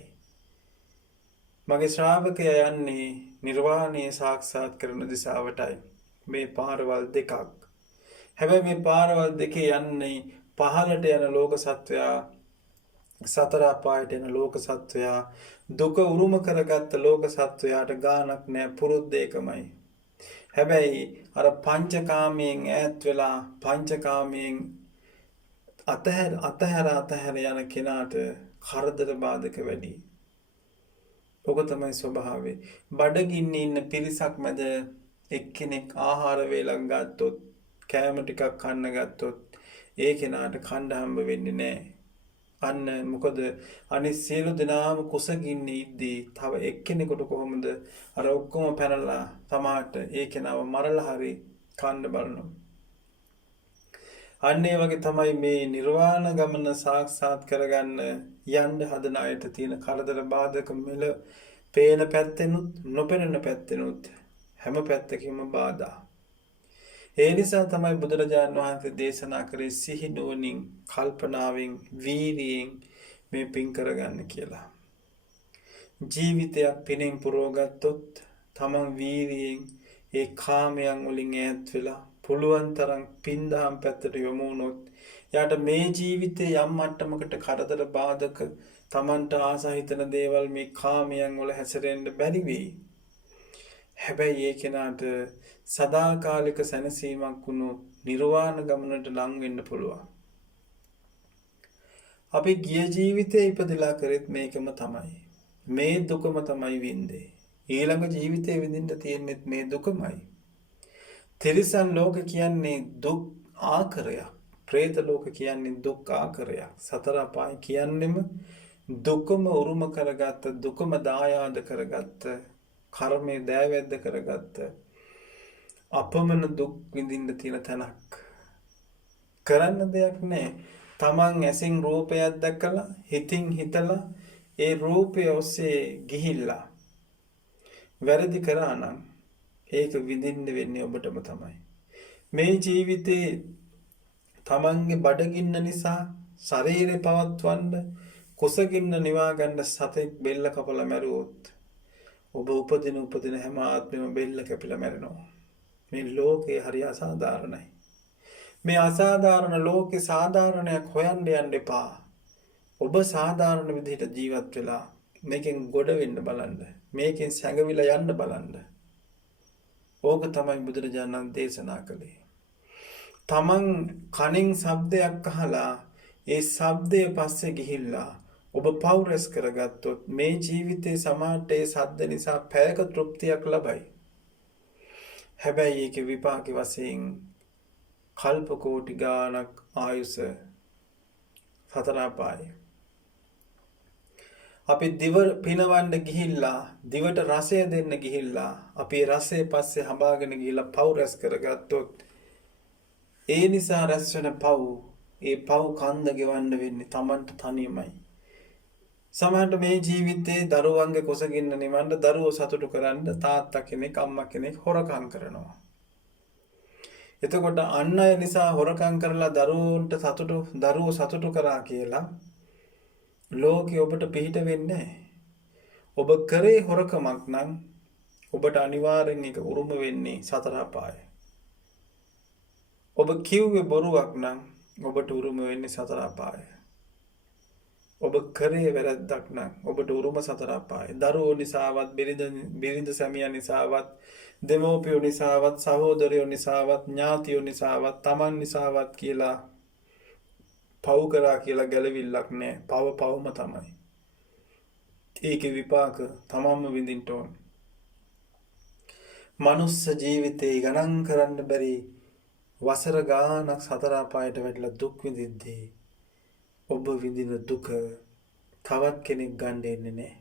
මගේ ශ්‍රාවකයා යන්නේ නිර්වාණය සාක්ෂාත් කරන දිසාවටයි. මේ පාරවල් දෙකක්. හැබැයි මේ පාරවල් දෙකේ යන්නේ පහළට යන ලෝක සත්වයා සතර අපායට යන ලෝක සත්වයා දුක උරුම කරගත්ත ලෝක සත්වයාට ගානක් නෑ පුරුද්ද එකමයි. හැබැයි අර පංචකාමයෙන් ඈත් වෙලා පංචකාමයෙන් අතහැර යන කෙනාට කරදර බාධක වැඩි. ඔක තමයි ස්වභාවය. බඩගින්නේ ඉන්න පිරිසක් මැද එක්කෙනෙක් ආහාර වේලක් ගත්තොත් කෑම ටිකක් කන්න ගත්තොත් ඒ කෙනාට කන්න හම්බ වෙන්නේ නැහැ. අන්න මොකද අනිත් සියලු දෙනාම කුසගින්නේ ඉද්දී තව එක්කෙනෙකුට කොහොමද අර ඔක්කොම පැනලා තමාට ඒ කෙනාව මරලා හරි කන්න බලනවා. අන්න ඒ වගේ තමයි මේ නිර්වාණ ගමන සාක්ෂාත් කරගන්න යන්න හදන අයට තියෙන කරදර බාධක මෙල පේන පැත්තෙනුත් නොපෙනෙන පැත්තෙනුත් හැම පැත්තකින්ම බාධා. ඒ නිසා තමයි බුදුරජාණන් වහන්සේ දේශනා කරේ සිහි නුවණින් කල්පනාවෙන් වීරියෙන් මේ පින් කරගන්න කියලා. ජීවිතයක් පිනෙන් පුරවගත්තොත් තමන් වීරියෙන් ඒ කාමයන් වලින් ඈත් වෙලා පුළුවන් තරම් පින් දහම් පැත්තට යොමු වුණොත් යාට මේ ජීවිතේ යම් මට්ටමකට කරදර බාධක තමන්ට ආසා හිතන දේවල් මේ කාමයන් වල හැසිරෙන්න බැරි වෙයි. හැබැයි ඒ කෙනාට සදාකාලික සැනසීමක් වුණු නිර්වාණ ගමනට ලං වෙන්න පුළුවන්. අපි ගිය ජීවිතේ ඉපදලා කරෙත් මේකම තමයි. මේ දුකම තමයි වින්දේ. ඊළඟ ජීවිතේ විඳින්න තියෙන්නේ මේ දුකමයි. තිරිසන් ලෝක කියන්නේ දුක් ආකරයක්. പ്രേත ලෝක කියන්නේ දුක් ආකරයක්. සතර අපාය කියන්නේම දුකම උරුම කරගත්ත, දුකම දායාද කරගත්ත, කර්මයේ දෑවැද්ද කරගත්ත අපමණ දුක් විඳින්න තියෙන තැනක්. කරන්න දෙයක් නැහැ. තමන් ඇසින් රූපයක් දැකලා හිතින් හිතලා ඒ රූපය ඔස්සේ ගිහිල්ලා වැරදි කරා නම් ඒක විඳින්න වෙන්නේ ඔබටම තමයි. මේ ජීවිතේ තමන්ගේ බඩගින්න නිසා ශරීරය පවත්වන්න කුසගින්න නිවා ගන්න සතෙක් බෙල්ල කපලා මැරුවොත් ඔබ උපදින හැම ආත්මෙම බෙල්ල කැපිලා මැරෙනවා. මේ ලෝකේ හරි අසාධාරණයි. මේ අසාධාරණ ලෝකේ සාධාරණයක් හොයන්න යන්න එපා. ඔබ සාධාරණ විදිහට ජීවත් වෙලා මේකෙන් ගොඩ වෙන්න බලන්න. මේකෙන් සැඟවිලා යන්න බලන්න. ඕක තමයි බුදුරජාණන් දේශනා කළේ. තමන් කනින් ශබ්දයක් අහලා ඒ ශබ්දය පස්සේ ගිහිල්ලා ඔබ පව් රැස් කරගත්තොත් මේ ජීවිතේ සමාජයට ඒ ශබ්ද නිසා පැයක තෘප්තියක් ලබයි. හැබැයි ඒකේ විපාක වශයෙන් කල්ප කෝටි ගාණක් ආයුෂ සතර අපාය. අපි දිව පිනවන්න ගිහිල්ලා දිවට රසය දෙන්න ගිහිල්ලා අපි රසය පස්සේ හඹාගෙන ගිහිල්ලා පව් රැස් කරගත්තොත් ඒ නිසා රැස් වෙන පව් ඒ පව් කන්ද ගෙවන්න වෙන්නේ Tamanට තනියමයි. සමහරට මේ ජීවිතේ දරුවන්ගේ කුසගින්න නිවන්න දරුවෝ සතුටු කරන්න තාත්තා කෙනෙක් අම්මා කෙනෙක් හොරකම් කරනවා. එතකොට අන් අය නිසා හොරකම් කරලා දරුවෝ සතුටු කරා කියලා ලෝකෙ ඔබට පිහිට වෙන්නේ. ඔබ කරේ හොරකමක් නම් ඔබට අනිවාර්යෙන් ඒක උරුම වෙන්නේ සතර අපාය. ඔබ කිව්වේ බොරුවක් නම් ඔබට උරුම වෙන්නේ සතර අපාය. ඔබ කරේ වැරද්දක් නම් ඔබට උරුම සතර අපාය. දරුවෝ නිසාවත් බිරිඳ සැමියා නිසාවත් දෙමෝපියෝ නිසාවත් සහෝදරයෝ නිසාවත් ඥාතියෝ නිසාවත් තමන් නිසාවත් කියලා පව් කරා කියලා ගැලවිල්ලක් නැහැ. පවම තමයි. ඒකේ විපාක තමන්ම විඳින්න ඕන. මනුස්ස ජීවිතේ ගණන් කරන්න බැරි වසර ගානක් සතර අපායට වැටලා දුක් විඳිද්දී ඔබ විඳින දුක තවත් කෙනෙක් ගන්න දෙන්නේ නැහැ.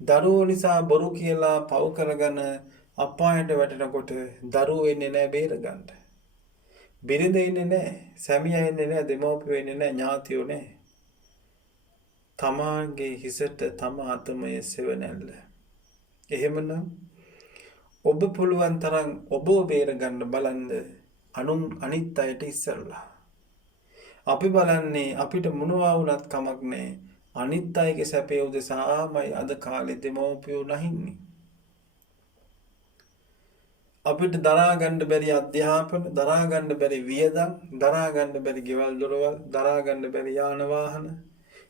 දරුවෝ නිසා බොරු කියලා පව් කරගෙන අපායට වැටෙනකොට දරුවෝ එන්නේ නැහැ බේරගන්න. බිරිඳ ඉන්නේ නැහැ, සැමියා ඉන්නේ නැහැ, දෙමෝපියෝ ඉන්නේ නැහැ, ඥාතියෝ නැහැ. තමාගේ හිසට තම අතමය සෙවණැල්ල. එහෙමනම් ඔබ පුළුවන් තරම් ඔබව බේරගන්න බලන්න අනිත් අයට ඉස්සරලා. අපි බලන්නේ අපිට මොනවා වුණත් කමක් නැහැ. අනිත් අයගේ සැපේ උදෙසාමයි අද කාලේ දෙමෝපියෝ නැහින්නේ. අපිට දරා ගන්න බැරි අධ්‍යාපන, දරා ගන්න බැරි වියදම්, දරා ගන්න බැරි ගෙවල් දොරවල්, දරා ගන්න බැරි යාන වාහන,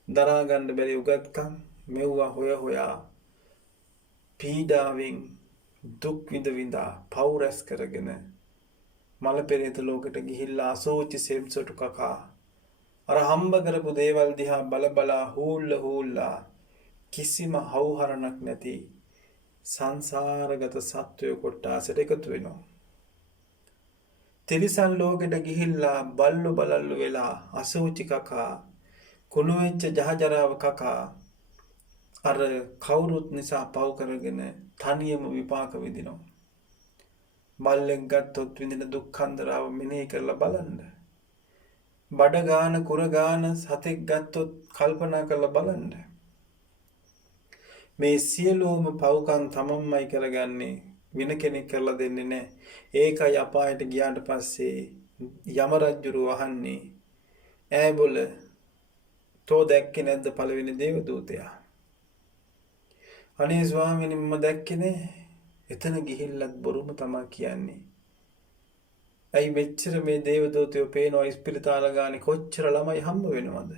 දරා ගන්න බැරි උගත්කම් මෙව්වා හොයා පීඩාවෙන් දුක් විඳා පව් රැස් කරගෙන මල පෙරේත ලෝකෙට ගිහිල්ලා අසෝචි සෙම්සොටු කකා අර හම්බ කරපු දේවල් දිහා බලා හූල්ලා කිසිම හවුහරණක් නැති සංසාරගත සත්වය කොට්ටාසට එකතු වෙනවා. තිරිසන් ලෝකෙට ගිහිල්ලා බල්ලු වෙලා අසෝචි කකා කුණු වෙච්ච ජහජරාව කකා අර කවුරුත් නිසා පව් කරගෙන තනියම විපාක විඳිනවා. බල්ලෙක් ගත්තොත් විඳින දුක් කන්දරාව මෙනෙහි කරලා බලන්න. බඩ ගාන කුර ගාන සතෙක් ගත්තොත් කල්පනා කරලා බලන්න. මේ සියලුම පව්කම් තමන්මයි කරගන්නේ, වෙන කෙනෙක් කරලා දෙන්නේ නැහැ. ඒකයි අපායට ගියාට පස්සේ යම රජුරු අහන්නේ, ඈ බොල තෝ දැක්කේ නැද්ද පළවෙනි දේව දූතයා? අනේ ස්වාමීනි මම දැක්කේ නෑ. එතන ගිහිල්ලත් බොරුම තමයි කියන්නේ. ඇයි මෙච්චර මේ දේව දූතයෝ පේනවා ඉස්පිරිතාල ගානේ කොච්චර ළමයි හම්බ වෙනවද?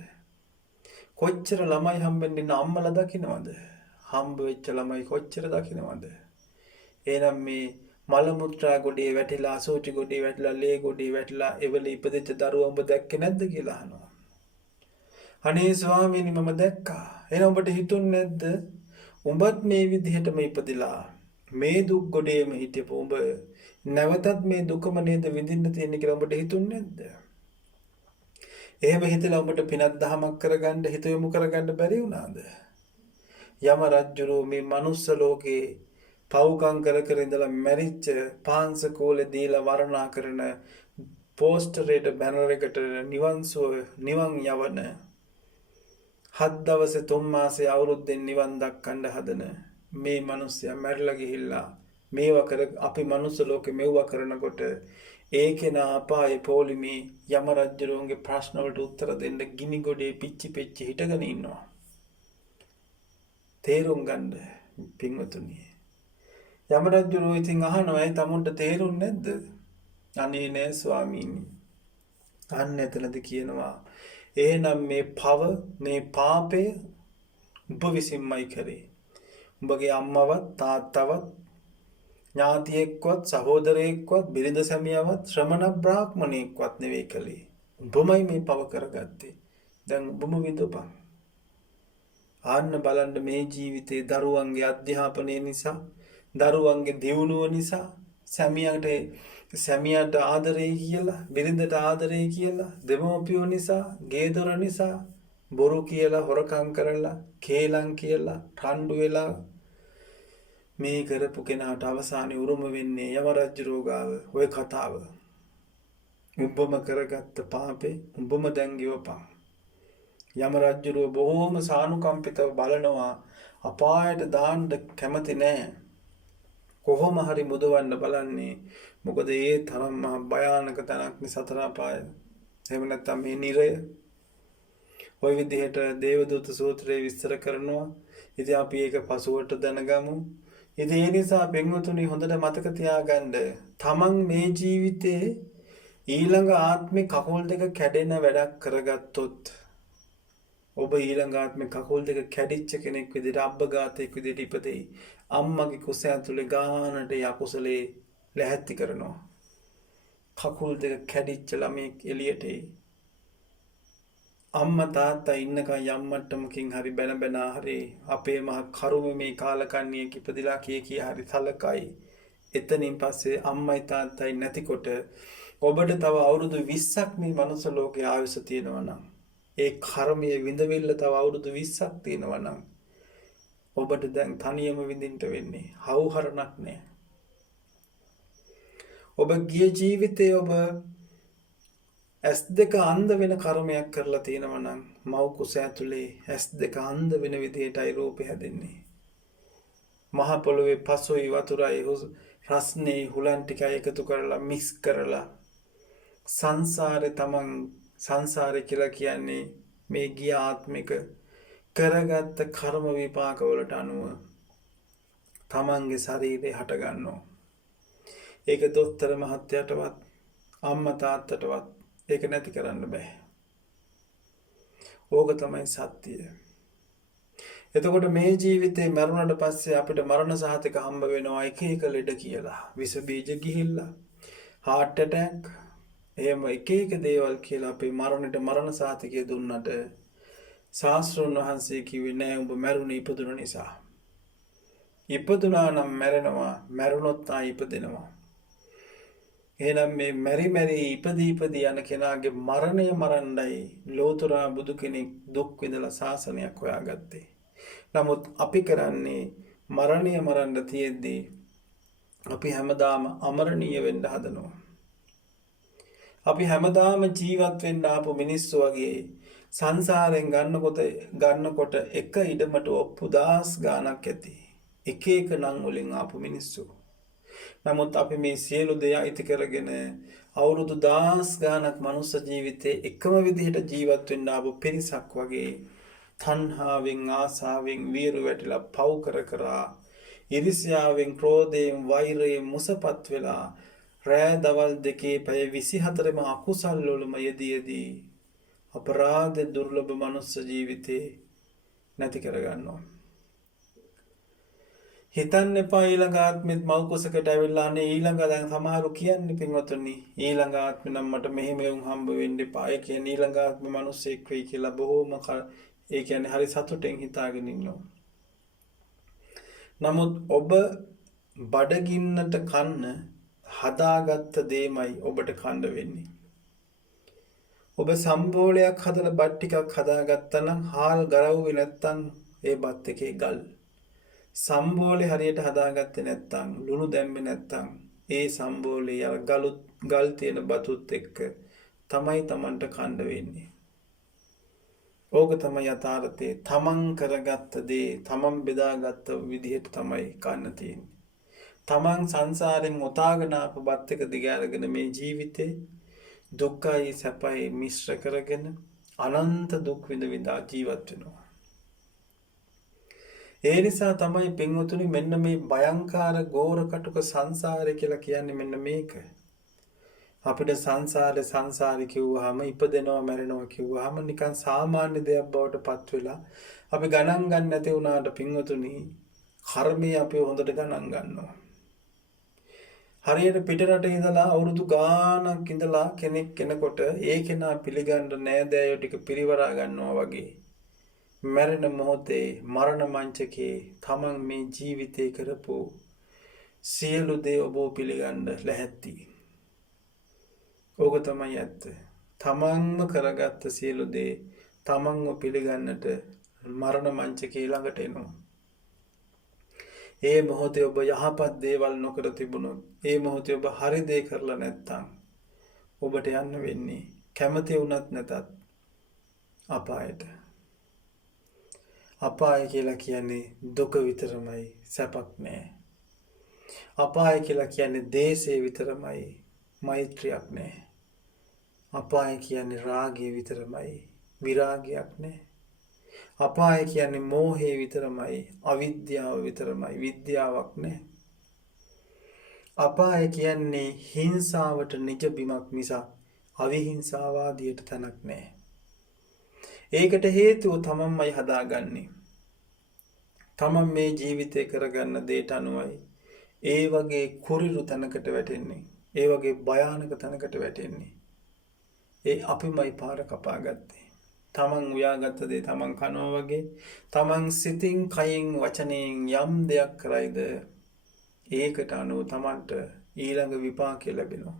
කොච්චර ළමයි හම්බෙන්නේ අම්මලා දකින්නවද? හම්බ වෙච්ච ළමයි කොච්චර දකින්නවද? එහෙනම් මේ මල මුත්‍රා ගොඩේ වැටිලා, අසෝචි ගොඩේ වැටිලා, ලේ ගොඩේ වැටිලා එවල ඉපදෙච්ච දරුවා උඹ දැක්කේ නැද්ද කියලා අහනවා. අනේ ස්වාමීනි මම දැක්කා. එහෙනම් ඔබට හිතුන්නේ නැද්ද? උඹත් මේ විදිහටම ඉපදිලා මේ දුක් ගොඩේම හිටපු උඹ නැවතත් මේ දුකම නේද විඳින්න තියෙන්නේ කියලා ඔබට හිතුන්නේ නැද්ද? එහෙම හිතලා ඔබට පිනක් දහමක් කරගන්න හිත යොමු කරගන්න බැරි වුණාද? යම රජුරෝ මේ මනුස්ස ලෝකේ පව්කම් කර කර ඉඳලා මැරිච්ච පාංශ කෝලේ දීලා වර්ණනා කරන පෝස්ටරේට බැනර් එකට නිවන් යවන 7 දවසේ 3 මාසේ අවුරුද්දෙන් නිවන් දක්කන්න හදන මේ මිනිස්සයා මැරිලා ගිහිල්ලා මේවා කර අපි මනුස්ස ලෝකේ මෙව්වා කරනකොට ඒකේන අපායේ පොලිමේ යම රජුරුවන්ගේ ප්‍රශ්න වලට උත්තර දෙන්න ගිනි ගොඩේ පිච්චි පිච්චි හිටගෙන ඉන්නවා. තේරුම් ගන්න පින්වතුනි. යම රජුරුව ඉතින් අහනවා ඒ තමුන්ට තේරුන්නේ නැද්ද? අනේ නෑ ස්වාමීනි. අන්න එතනද කියනවා එහෙනම් මේ පව මේ පාපය ඔබ විසින්මයි කරේ. උඹගේ අම්මවත් තාත්තවත් ඥාතියෙක්වත් සහෝදරයෙක්වත් බිරිඳ සැමියාවත් ශ්‍රමණ බ්‍රාහ්මණයෙක්වත් නෙවෙයි කළේ. උඹමයි මේ පව කරගත්තේ. දැන් උඹම විඳපන්. ආන්න බලන්න මේ ජීවිතේ දරුවන්ගේ අධ්‍යාපනය නිසා, දරුවන්ගේ දියුණුව නිසා, සැමියාට ආදරේ කියලා, බිරිඳට ආදරේ කියලා, දෙමව්පියෝ නිසා, ගේ දොර නිසා, බොරු කියලා, හොරකම් කරලා, කේලම් කියලා, රණ්ඩු වෙලා මේ කරපු කෙනාට අවසානයේ උරුම වෙන්නේ යම රජුරෝ ගාව. ඔය කතාව. උඹම කරගත්ත පාපේ උඹම දැන් ගෙවපන්. යම රජුරෝ බොහෝම සානුකම්පිතව බලනවා, අපායට දාන්න කැමති නෑ. කොහොම හරි මුදවන්න බලන්නේ. මොකද ඒ තරම් මහ භයානක තැනක් නේ සතර අපාය. එහෙම නැත්නම් මේ නිරය. ওই විදිහට දේවදූත සූත්‍රයේ විස්තර කරනවා. ඉතින් අපි ඒක පසුවට දැනගමු. ඉතින් ඒ නිසා පින්වතුනි හොඳට මතක තියාගන්න, තමන් මේ ජීවිතේ ඊළඟ ආත්මේ කකුල් දෙක කැඩෙන වැඩක් කරගත්තොත්, ඔබ ඊළඟ ආත්මේ කකුල් දෙක කැඩිච්ච කෙනෙක් විදිහට අබ්බගාතයෙක් විදිහට ඉපදෙයි. අම්මගේ කුස ඇතුලේ ගානට යකුසලේ ලැහැත්ති කරනවා. කකුල් දෙක කැඩිච්ච ළමෙක් එළියට එයි. අම්මා තාත්තා ඉන්නකන් යම් මට්ටමකින් හරි බැන හරි අපේ මහ කරුම මේ කාලකන්ණියෙක් ඉපදිලා කිය හරි සලකයි. එතනින් පස්සේ අම්මයි තාත්තයි නැතිකොට ඔබට තව අවුරුදු 20ක් මේ මනුස්ස ලෝකේ ආයුෂ තියෙනවා නම්, ඒ කර්මයේ විඳවිල්ල තව අවුරුදු 20ක් තියෙනවා නම්, ඔබට දැන් තනියම විඳින්න වෙන්නේ. හවුහරණක් නෑ. ඔබ ගිය ජීවිතේ ඔබ S2 අන්ධ වෙන කර්මයක් කරලා තියෙනවා නම්, මව් කුස ඇතුලේ S2 අන්ධ වෙන විදිහටයි රූපේ හැදෙන්නේ. මහ පොළොවේ පසුයි වතුරයි රස්නේ හුලන් ටික එකතු කරලා මික්ස් කරලා සංසාරේ කියලා කියන්නේ මේ ගිය ආත්මික කරගත්ත කර්ම විපාක වලට අනුව තමන්ගේ ශරීරේ හට ගන්නවා. ඒක දොස්තර මහත්තයාටවත් අම්මා තාත්තටවත් ඒක නැති කරන්න බෑ. ඕක තමයි සත්‍යය. එතකොට මේ ජීවිතේ මරුණට පස්සේ අපිට මරණ සහතික හම්බ වෙනවා එක එක ලෙඩ කියලා. විස බීජ ගිහිල්ලා, heart attack, එහෙම එක එක දේවල් කියලා අපේ මරණයට මරණ සහතිකය දුන්නට ශාස්ත්‍රඥ වහන්සේ කිව්වේ නෑ උඹ මරුණේ ඉපදුන නිසා. ඉපදුනා නම් මැරෙනවා, මැරුණොත් ආයි ඉපදෙනවා. එහෙනම් මේ මෙරි ඉපදී යන කෙනාගේ මරණය මරණ්ඩයි ලෝතුරා බුදු කෙනෙක් දුක් විඳලා ශාසනයක් හොයාගත්තේ. නමුත් අපි කරන්නේ මරණය මරන්න තියෙද්දී අපි හැමදාම අමරණීය වෙන්න හදනවා. අපි හැමදාම ජීවත් වෙන්න ආපු මිනිස්සු වගේ සංසාරයෙන් ගන්නකොට එක ඉඩමට ඔප්පු 1000 ගාණක් ඇති. එක එක නම් වලින් ආපු මිනිස්සු. නමුත් අපි මේ සියලු දේ අයිති කරගෙන අවුරුදු 1000 ගාණක් මනුස්ස ජීවිතේ එකම විදිහට ජීවත් වෙන්න ආපු පිරිසක් වගේ තණ්හාවෙන් ආසාවෙන් වීරු වැටිලා පව් කර ඉරිසියාවෙන් ක්‍රෝධයෙන් වෛරයෙන් මුසපත් වෙලා රෑ දවල් දෙකේ පැය 24ම අකුසල් වලම යෙදී අපරාධ දුර්ලභ මනුස්ස ජීවිතේ නැති කරගන්නවා. හිතන්න එපා ඊළඟ ආත්මෙත් මව් කුසකට ඇවිල්ලා අනේ ඊළඟ දැන් සමහරු කියන්නේ පින්වතුනි ඊළඟ ආත්මෙ නම් මට මෙහෙම වුන් හම්බ වෙන්න එපා. ඒ කියන්නේ ඊළඟ ආත්මෙ මිනිස්සෙක් වෙයි කියලා බොහොම ඒ කියන්නේ හරි සතුටෙන් හිතාගෙන ඉන්නවා. නමුත් ඔබ බඩගින්නට කන්න හදාගත්ත දෙයමයි ඔබට කන්න වෙන්නේ. ඔබ සම්බෝලයක් හදලා බත් ටිකක් හදාගත්තා නම් හාල් ගරවුවේ නැත්තම් ඒ බත් එකේ ගල්. සම්බෝලේ හරියට හදාගත්තේ නැත්තම් ලුණු දැම්මේ නැත්තම් ඒ සම්බෝලේ අර ගල් තියෙන බතුත් එක්ක තමයි Tamanට කන්න වෙන්නේ. ඕක තමයි යථාර්ථය. තමන් කරගත්ත දේ තමන් බෙදාගත්ත විදිහට තමයි කන්න තියෙන්නේ. තමන් සංසාරයෙන් ඔතාගෙන ආපු බත් එක දිගාරගෙන මේ ජීවිතේ දුක්ඛයි සැපයි මිශ්‍ර කරගෙන අනන්ත දුක් විඳ ජීවත් වෙනවා. ඒ නිසා තමයි පින්වතුනි මෙන්න මේ භයංකාර ගෝර කටුක සංසාරය කියලා කියන්නේ මෙන්න මේක. අපිට සංසාරේ කිව්වහම ඉපදෙනවා මැරෙනවා කිව්වහම නිකන් සාමාන්‍ය දෙයක් බවට පත් වෙලා අපි ගණන් ගන්න නැති වුණාට පින්වතුනි කර්මය අපි හොඳට ගණන් ගන්නවා. හරියට පිටරට ඉඳලා අවුරුදු ගාණක් ඉඳලා කෙනෙක් කෙනකොට ඒ කෙනා පිළිගන්න නෑදෑයෝ ටික පිරිවරා ගන්නවා වගේ මැරෙන මොහොතේ මරණ මංචකේ තමන් මේ ජීවිතේ කරපු සියලු දේ ඔබ පිළිගන්න ලැහැත්ති. ඕක තමයි ඇත්ත. තමන්ම කරගත්ත සියලු දේ තමන්ව පිළිගන්නට මරණ මංචකේ ළඟට එනවා. ඒ මොහොතේ ඔබ යහපත් දේවල් නොකර තිබුණොත්, ඒ මොහොතේ ඔබ හරි දේ කරලා නැත්තම් ඔබට යන්න වෙන්නේ කැමති වුණත් නැතත් අපායට. අපාය කියලා කියන්නේ දුක විතරමයි, සැපක් නෑ. අපාය කියලා කියන්නේ දේශේ විතරමයි, මෛත්‍රියක් නෑ. අපාය කියන්නේ රාගය විතරමයි, විරාගයක් නෑ. අපාය කියන්නේ මෝහය විතරමයි, අවිද්‍යාව විතරමයි, විද්‍යාවක් නෑ. අපාය කියන්නේ හිංසාවට නිජ බිමක් මිසක් අවිහිංසාවාදියට තැනක් නෑ. ඒකට හේතුව තමන්මයි හදාගන්නේ. තමන් මේ ජීවිතේ කරගන්න දේට අනුවයි ඒ වගේ කුරිරු තැනකට වැටෙන්නේ. ඒ වගේ භයානක තැනකට වැටෙන්නේ. ඒ අපිමයි පාර කපාගත්තේ. තමන් උයාගත්ත දේ තමන් කනවා වගේ තමන් සිතින් කයින් වචනයෙන් යම් දෙයක් කරයිද ඒකට අනුව තමන්ට ඊළඟ විපාකය ලැබෙනවා.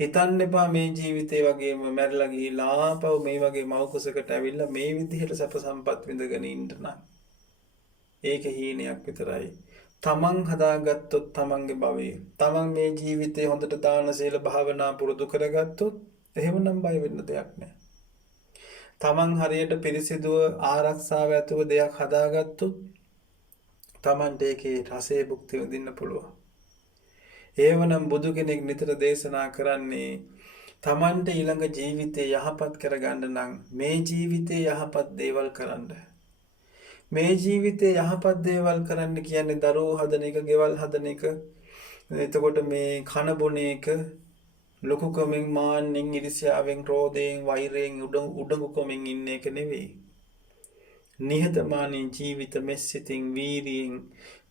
හිතන්න එපා මේ ජීවිතේ වගේම මැරිලා ගිහිලා ආපහු මේ වගේ මව් කුසකට ඇවිල්ලා මේ විදිහට සැප සම්පත් විඳගෙන ඉන්න නම් ඒක හීනයක් විතරයි. තමන් හදාගත්තොත් තමන්ගේ භවය, තමන් මේ ජීවිතේ හොඳට දාන සීල භාවනා පුරුදු කරගත්තොත් එහෙමනම් බය වෙන්න දෙයක් නැහැ. තමන් හරියට පිරිසිදුව ආරක්ෂාව ඇතුව දෙයක් හදාගත්තොත් තමන්ට ඒකේ රසයේ භුක්ති විඳින්න පුළුවන්. ඒවනම් බුදු කෙනෙක් නිතර දේශනා කරන්නේ තමන්ට ඊළඟ ජීවිතේ යහපත් කරගන්න නම් මේ ජීවිතේ යහපත් දේවල් කරන්න. මේ ජීවිතේ යහපත් දේවල් කරන්න කියන්නේ දරුවෝ හදන එක, ගෙවල් හදන එක, එතකොට මේ කන බොන එක, ලොකුකමෙන් මාන්නෙන් ඉරිසියාවෙන් ක්‍රෝධයෙන් වෛරයෙන් උඩඟුකමෙන් ඉන්න එක නෙවෙයි. නිහතමානී ජීවිත මෙසිතින් වීරියෙන්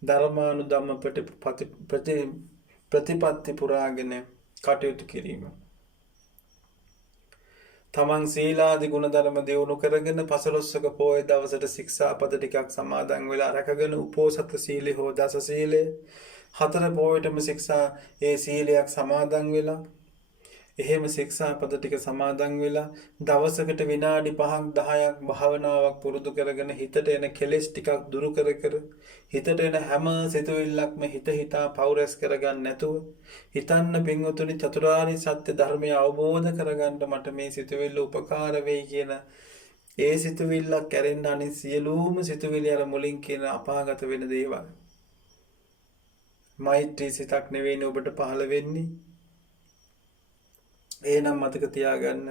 ධර්මානුධම්ම ප්‍රතිපත්ති පුරාගෙන කටයුතු කිරීම. තමන් සීලාදී ගුණධර්ම දියුණු කරගෙන පසළොස්වක පොය දවසට ශික්ෂාපද ටිකක් සමාදන් වෙලා රැකගෙන උපෝසත සීලය හෝ දස සීලය, 4 පොයටම ශික්ෂා ඒ සීලයක් සමාදන් වෙලා එහෙම ශික්ෂාපද ටික සමාදන් වෙලා දවසකට විනාඩි 5ක් 10ක් භාවනාවක් පුරුදු කරගෙන හිතට එන කෙලෙස් ටිකක් දුරු කර කර හිතට එන හැම සිතුවිල්ලක්ම හිත හිතා පවුරස් කරගන්න නැතුව හිතන්න පින්වතුනි චතුරාර්ය සත්‍ය ධර්මය අවබෝධ කරගන්න මට මේ සිතුවිල්ල උපකාර වෙයි කියන ඒ සිතුවිල්ලක් කැරෙන්න අනිත් සියලුම සිතුවිලි අර මුලින් කියන අපාගත වෙන දේවල් මෛත්‍රී සිතක් නෙවෙයි ඔබට පහළ වෙන්නේ. එහෙනම් මතක තියාගන්න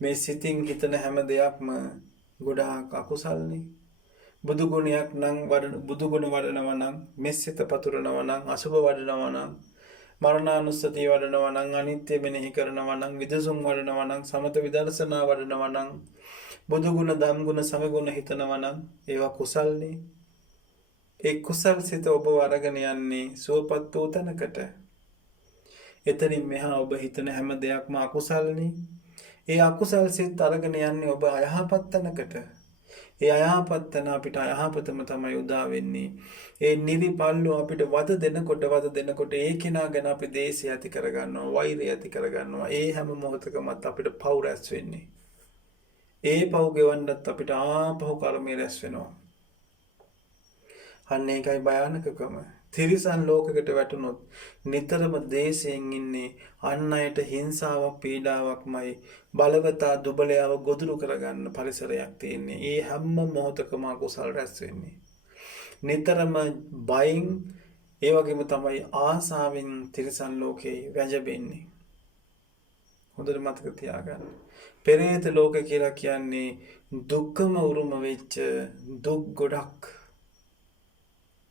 මේ සිතින් හිතන හැම දෙයක්ම ගොඩාක් අකුසල්නේ. බුදු ගුණයක් නම් බුදු ගුණ වඩනවා නම් මෙසිත පතුරනවා නම් අසුබ වඩනවා නම් මරණානුස්සතිය වඩනවා නම් අනිත්‍ය මෙනෙහි කරනවා නම් විදසුම් වඩනවා නම් සමත විදර්ශනා වඩනවා නම් බුදු ගුණ ධම් ගුණ සංඝ ගුණ හිතනවා නම් ඒවා කුසල්නේ. ඒ කුසල් සිත ඔබ අරගෙන යන්නේ සුවපත් වූ තැනකට. එතනින් මෙහා ඔබ හිතන හැම දෙයක්ම අකුසල්නේ. ඒ අකුසල් සිත අරගෙන යන්නේ ඔබ අයහපත් තැනකට. ඒ අයහපත් තැන අපිට අයහපතම තමයි උදා වෙන්නේ. ඒ නිරිපල්ලෝ අපිට වද දෙනකොට ඒ කෙනා ගැන අපි දේශය ඇති කරගන්නවා, වෛරය ඇති කරගන්නවා. ඒ හැම මොහොතකමත් අපිට පව් රැස් වෙන්නේ. ඒ පව් ගෙවන්නත් අපිට ආපහු කර්මය රැස් වෙනවා. අන්න ඒකයි භයානකකම. තිරිසන් ලෝකයකට වැටුනොත් නිතරම දේශයෙන් ඉන්නේ අන් අයට හිංසාවක් පීඩාවක්මයි බලවතා දුබලයාව ගොදුරු කරගන්න පරිසරයක් තියෙන්නේ. ඒ හැම මොහොතකම අකුසල් රැස් වෙන්නේ. නිතරම බයින් ඒ වගේම තමයි ආසාවෙන් තිරිසන් ලෝකේ වැජබෙන්නේ. හොඳට මතක තියාගන්න. පෙරේත ලෝක කියලා කියන්නේ දුක්ඛම උරුම වෙච්ච දුක් ගොඩක්.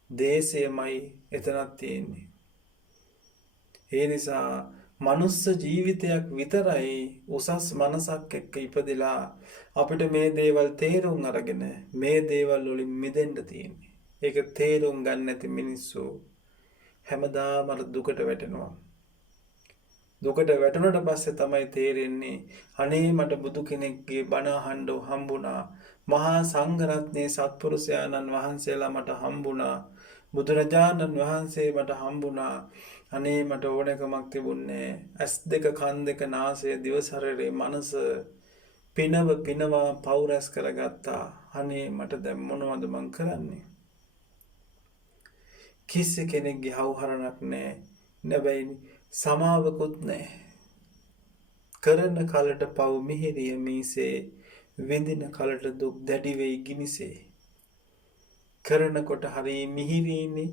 දේශයමයි එතනක් තියෙන්නේ. ඒ නිසා මනුස්ස ජීවිතයක් විතරයි උසස් මනසක් එක්ක ඉපදිලා අපිට මේ දේවල් තේරුම් අරගෙන මේ දේවල් වලින් මිදෙන්න තියෙන්නේ. ඒක තේරුම් ගන්න නැති මිනිස්සු හැමදාම අර දුකට වැටෙනවා. දුකට වැටුණට පස්සේ තමයි තේරෙන්නේ අනේ මට බුදු කෙනෙක්ගේ බණ අහන්න හම්බුණා. මහා සංඝරත්නයේ සත්පුරුෂයාණන් වහන්සේලා මට හම්බුණා. බුදුරජාණන් වහන්සේ මට හම්බුණා. අනේ මට ඕනකමක් තිබුණේ ඇස් දෙක කන් දෙක නාසය දිව ශරීරේ මනස පිනවා පව් රැස් කරගත්තා. අනේ මට දැන් මොනවද මං කරන්නේ? කිසි කෙනෙක්ගේ හවුහරණක් නැහැ. නැබැයි සමාවකුත් නැහැ. කරන කලට පව් මිහිරිය මීසේ විඳින කලට දුක් දැඩි වෙයි ගිනිසේ. කරනකොට හරි මිහිරීනේ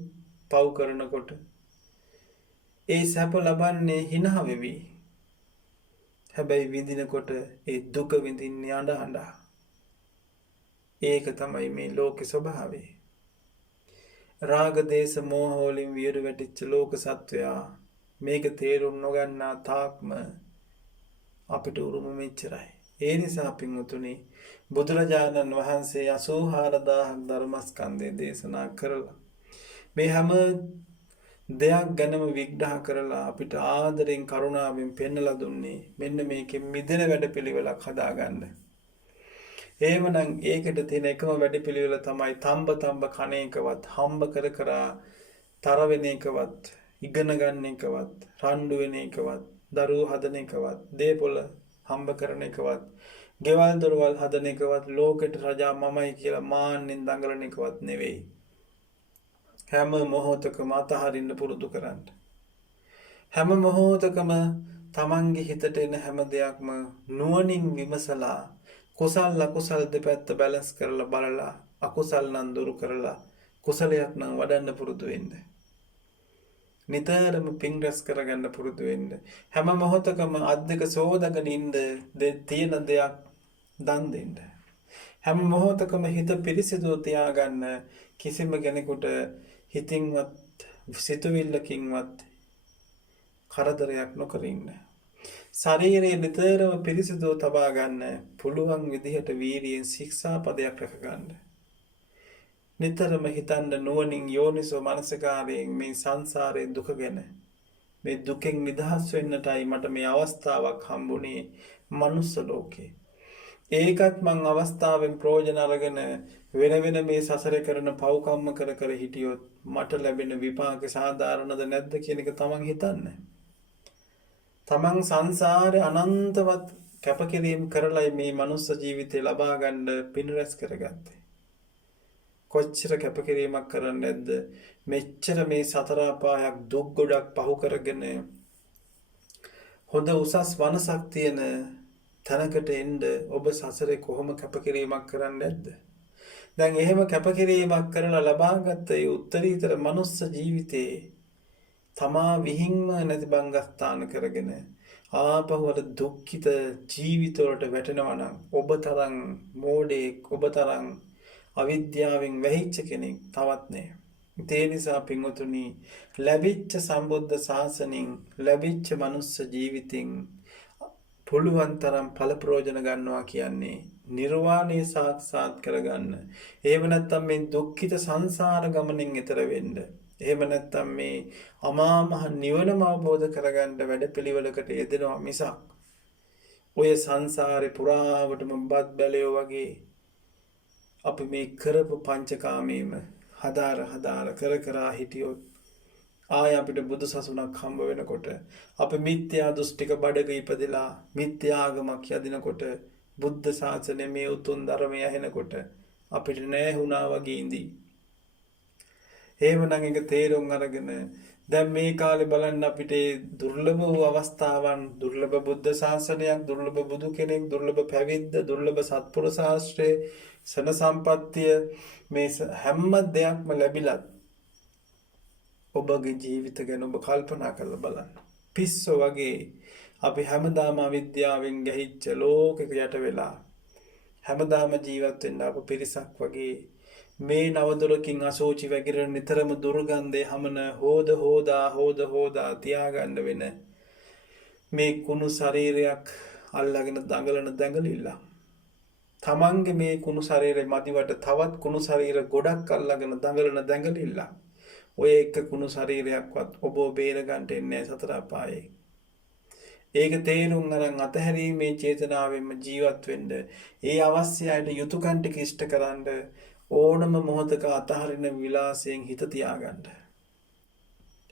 පව් කරනකොට. ඒ සැප ලබන්නේ හිනහ වෙවි. හැබැයි විඳිනකොට ඒ දුක විඳින්නේ අඬ අඬ. ඒක තමයි මේ ලෝකේ ස්වභාවය. රාග දේශ මෝහ වලින් වියර වැටිච්ච ලෝක සත්වයා මේක තේරුම් නොගන්නා තාක්ම අපිට උරුම මෙච්චරයි. ඒ නිසා පින්වතුනි බුදුරජාණන් වහන්සේ 84000ක් ධර්මස්කන්ධය දේශනා කරලා මේ හැම දෙයක් ගැනම විග්‍රහ කරලා අපිට ආදරෙන් කරුණාවෙන් පෙන්වලා දුන්නේ මෙන්න මේකෙන් මිදෙන වැඩපිළිවෙලක් හදාගන්න. එහෙමනම් ඒකට තියෙන එකම වැඩපිළිවෙල තමයි තඹ කණ එකවත් හම්බ කර තර වෙන එකවත් ඉගෙන ගන්න එකවත් රණ්ඩු වෙන එකවත් දරුවෝ හදන එකවත් දේපොළ හම්බ කරන එකවත් ගෙවල් දොරවල් හදන එකවත් ලෝකෙට රජා මමයි කියලා මාන්නෙන් දඟලන එකවත් නෙවෙයි. හැම මොහොතකම අතහරින්න පුරුදු කරන්න. හැම මොහොතකම තමන්ගේ හිතට එන හැම දෙයක්ම නුවණින් විමසලා කුසල් අකුසල් දෙපැත්ත බැලන්ස් කරලා බලලා අකුසල් නම් දුරු කරලා කුසලයක් නම් වඩන්න පුරුදු වෙන්න. නිතරම පින් රැස් කරගන්න පුරුදු වෙන්න. හැම මොහොතකම අත් දෙක සෝදගෙන ඉන්න තියෙන දෙයක් දන් දෙන්න. හැම මොහොතකම හිත පිරිසිදු තියාගන්න. කිසිම කෙනෙකුට හිතින්වත් සිතුවිල්ලකින්වත් කරදරයක් නොකර ඉන්න. ශරීරයේ නිතරම පිරිසිදු තබා ගන්න පුළුවන් විදිහට වීරියෙන් ශික්ෂාපදයක් රැක ගන්න. නිතරම හිතන්න නුවණින් යෝනිසෝ මනසිකාරයෙන් මේ සංසාරයේ දුක ගැන. මේ දුකෙන් නිදහස් වෙන්නටයි මට මේ අවස්ථාවක් හම්බුනේ මනුස්ස ලෝකේ. ඒකත් මං අවස්ථාවෙන් ප්‍රයෝජන අරගෙන වෙන මේ සසර කරන පව්කම්ම කර හිටියොත් මට ලැබෙන විපාක සාධාරණද නැද්ද කියන එක තමන් හිතන්න. තමන් සංසාරේ අනන්තවත් කැපකිරීම කරලයි මේ මනුස්ස ජීවිතය ලබා ගන්න පින් රැස් කරගත්තේ. කොච්චර කැපකිරීමක් කරන්නේ නැද්ද? මෙච්චර මේ සතර අපායක් දුක් ගොඩක් පහු කරගෙන හොඳ උසස් වනසක් තියෙන තැනකට එන්න ඔබ සසරේ කොහොම කැපකිරීමක් කරන්නේ නැද්ද? දැන් එහෙම කැපකිරීමක් කරලා ලබාගත් ඒ උත්තරීතර මනුස්ස ජීවිතේ තමා විහිංම නැති බංගස්ථාන කරගෙන ආපහු අර දුක්ඛිත ජීවිතවලට වැටෙනවා නම් ඔබ තරම් මෝඩෙක්, ඔබ තරම් අවිද්‍යාවෙන් වැහිච්ච කෙනෙක් තවත් නෑ. ඒ නිසා පින්වතුනි, ලැබිච්ච සම්බුද්ධ ශාසනයෙන් ලැබිච්ච මනුස්ස ජීවිතෙන් පුළුවන් තරම් ඵල ප්‍රයෝජන ගන්නවා කියන්නේ නිර්වාණය සාක්ෂාත් කරගන්න. එහෙම නැත්නම් මේ දුක්ඛිත සංසාර ගමනෙන් එතර වෙන්න. එහෙම නැත්නම් මේ අමා මහ නිවනම අවබෝධ කරගන්න වැඩපිළිවෙලකට යෙදෙනවා මිසක් ඔය සංසාරේ පුරාවටම බත් බැලයෝ වගේ අපි මේ කරපු පංචකාමීම හදාර කරා හිටියොත් ආය අපිට බුදු සසුනක් හම්බ වෙනකොට අපි මිත්‍යා දෘෂ්ටික බඩක ඉපදලා මිත්‍යාගමක් යදිනකොට බුද්ධ ශාසනය මේ උතුම් ධර්මය ඇහෙනකොට අපිට නෑ වුණා වගේ ඉඳී. එහෙමනම් ඒක තේරුම් අරගෙන දැන් මේ කාලේ බලන්න අපිට දුර්ලභ වූ අවස්ථාවන්, දුර්ලභ බුද්ධ ශාසනයක්, දුර්ලභ බුදු කෙනෙක්, දුර්ලභ පැවිද්ද, දුර්ලභ සත්පුරුෂ ශාස්ත්‍රයේ සන සම්පත්තිය මේ හැම දෙයක්ම ලැබිලත් ඔබගේ ජීවිත ගැන ඔබ කල්පනා කරලා බලන්න. පිස්සෝ වගේ අපි හැමදාම අවිද්‍යාවෙන් ගැහිච්ච ලෝකෙක යට වෙලා හැමදාම ජීවත් වෙන්න අප පිරිසක් වගේ මේ නවදොරකින් අසෝචි වැగిරෙන නිතරම දුර්ගන්ධය හමන හෝදා තියාගන්න වෙන මේ කුණු ශරීරයක් අල්ලගෙන දඟලන දැඟලිල්ල. තමන්ගේ මේ කුණු ශරීරය මදිවට තවත් කුණු ශරීර ගොඩක් අල්ලගෙන දඟලන දැඟලිල්ල. ඔය එක කුණු ශරීරයක්වත් ඔබ බේරගන්න එන්නේ සතර අපායේ. ඒක තේරුම් අරන් අතහැරීමේ චේතනාවෙන්ම ජීවත් වෙන්න. ඒ අවශ්‍ය අයට යුතුයකම් ටික ඉෂ්ට කරන්න ඕනම මොහොතක අතහරින විලාසයෙන් හිත තියාගන්න.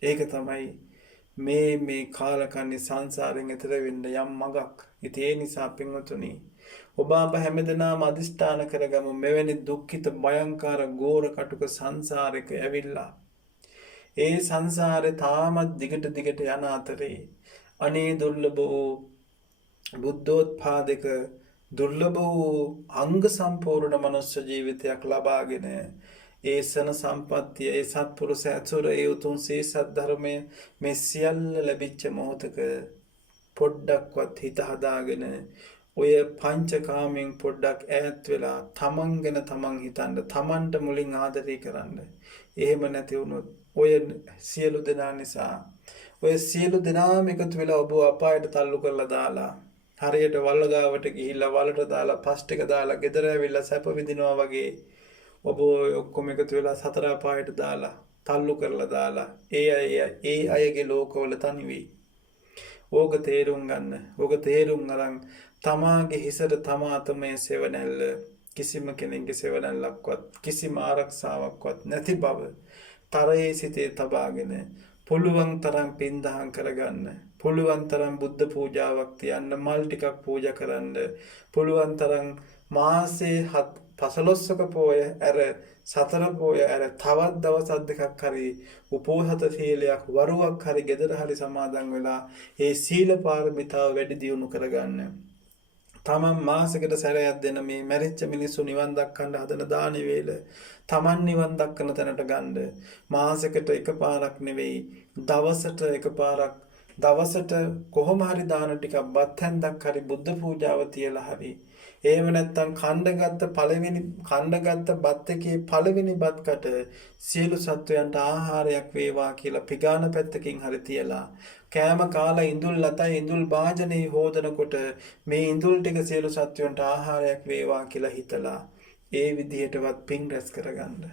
ඒක තමයි මේ කාලකන්ණි සංසාරයෙන් එතර වෙන්න යම් මඟක්. ඉතින් ඒ නිසා පින්වතුනි, ඔබ අප හැමදෙනාම අදිෂ්ඨාන කරගමු මෙවැනි දුක්ඛිත භයංකාර ගෝර කටුක සංසාරයක ඇවිල්ලා ඒ සංසාරේ තාමත් දිගට යන අතරේ අනේ දුර්ලභ වූ බුද්ධෝත්පාදක දුර්ලභ වූ අංග සම්පූර්ණ මනුස්ස ජීවිතයක් ලබාගෙන ඒ සන සම්පත්තිය, ඒ සත්පුරුෂ ඇසුර, ඒ උතුම් සීසත් ධර්මය මේ සියල්ල ලැබිච්ච මොහොතක පොඩ්ඩක්වත් හිත හදාගෙන ඔය පංචකාමයෙන් පොඩ්ඩක් ඈත් වෙලා තමන් ගැන තමන් හිතන්න, තමන්ට මුලින් ආදරය කරන්න. එහෙම නැති වුණොත් ඔය සියලු දෙනා නිසා ඔය සියලු දෙනාම එකතු වෙලා ඔබ අපායට තල්ලු කරලා දාලා හරියට වල්ලගාවට ගිහිල්ලා වලට දාලා පස් ටික දාලා ගෙදර ඇවිල්ලා සැප විඳිනවා වගේ ඔබ ඔක්කොම එකතු වෙලා සතර අපායට දාලා තල්ලු කරලා දාලා ඒ අයගේ ලෝකවල තනි වෙයි. ඕක තේරුම් ගන්න. ඕක තේරුම් අරන් තමාගේ හිසට තමා තමයි සෙවණැල්ල, කිසිම කෙනෙකුගේ සෙවණැල්ලක්වත් කිසිම ආරක්ෂාවක්වත් නැති බව තරයේ සිතේ තබාගෙන පුළුවන් තරම් පින් දහම් කරගන්න, පුළුවන් තරම් බුද්ධ පූජාවක් තියන්න, මල් ටිකක් පූජා කරන්න, පුළුවන් තරම් මාසේ 15ක පෝය ඇර සතර පෝය ඇර තවත් දවස් දෙකක් හරි උපෝසත සීලයක් වරුවක් හරි ගෙදර හරි සමාදන් වෙලා ඒ සීල පාරමිතාව වැඩි දියුණු කරගන්න. තමන් මාසෙකට සැරයක් දෙන මේ මැරිච්ච මිනිස්සු නිවන් දක්කන්න හදන දානි වේල තමන් නිවන් දක්කන තැනට ගන්න. මාසෙකට එකපාරක් නෙවෙයි, දවසට එකපාරක්, දවසට කොහොම හරි දාන ටිකක් බත් හැන්දක් හරි බුද්ධ පූජාව තියලා හරි, එහෙම නැත්නම් කණ්ඩගත්ත බත් එකේ පළවෙනි බත්කට සියලු සත්වයන්ට ආහාරයක් වේවා කියලා පිගාන පැත්තකින් හරි තියලා කෑම කාලා ඉඳුල් ලතයි ඉඳුල් භාජනේ හොදනකොට මේ ඉඳුල් ටික සියලු සත්වයන්ට ආහාරයක් වේවා කියලා හිතලා ඒ විදිහටවත් පින් රැස් කරගන්න.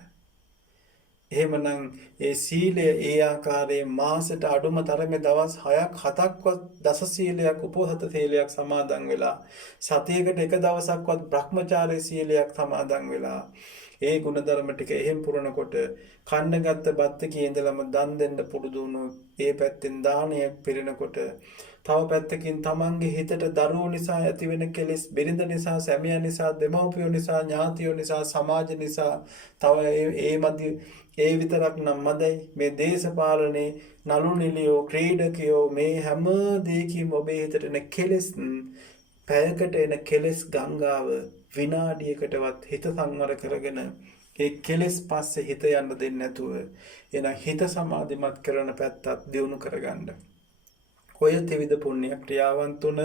එහෙමනම් ඒ සීලය ඒ ආකාරයේ මාසෙට අඩුම තරමේ දවස් 6ක් 7ක්වත් දස සීලයක් උපෝසත සීලයක් සමාදන් වෙලා, සතියකට එක දවසක්වත් බ්‍රහ්මචාරී සීලයක් සමාදන් වෙලා, ඒ ගුණධර්ම ටික එහෙම් පුරනකොට කන්නගත්ත බත්තකේ ඉඳලම දන් දෙන්න පුරුදු වුණොත් ඒ පැත්තෙන් දානයක් පිරෙනකොට තව පැත්තකින් තමන්ගේ හිතට දරුවෝ නිසා ඇතිවෙන කෙලෙස් බිරිඳ නිසා සැමියා නිසා දෙමව්පියෝ නිසා ඥාතියෝ නිසා සමාජ නිසා තව ඒ විතරක් නම් මදයි මේ දේශපාලනේ නළු නිළියෝ ක්‍රීඩකයෝ මේ හැම දෙයකින්ම ඔබේ හිතට එන කෙලෙස් පැයකට එන කෙලෙස් ගංගාව විනාඩියකටවත් හිත සංවර කරගෙන ඒ කෙලෙස් පස්සේ හිත යන්න දෙන්නේ නැතුව එන හිත සමාධිමත් කරන පැත්තත් දියුණු කරගන්න. ඔය ත්‍රිවිධ පුණ්‍ය ක්‍රියාවන් තුන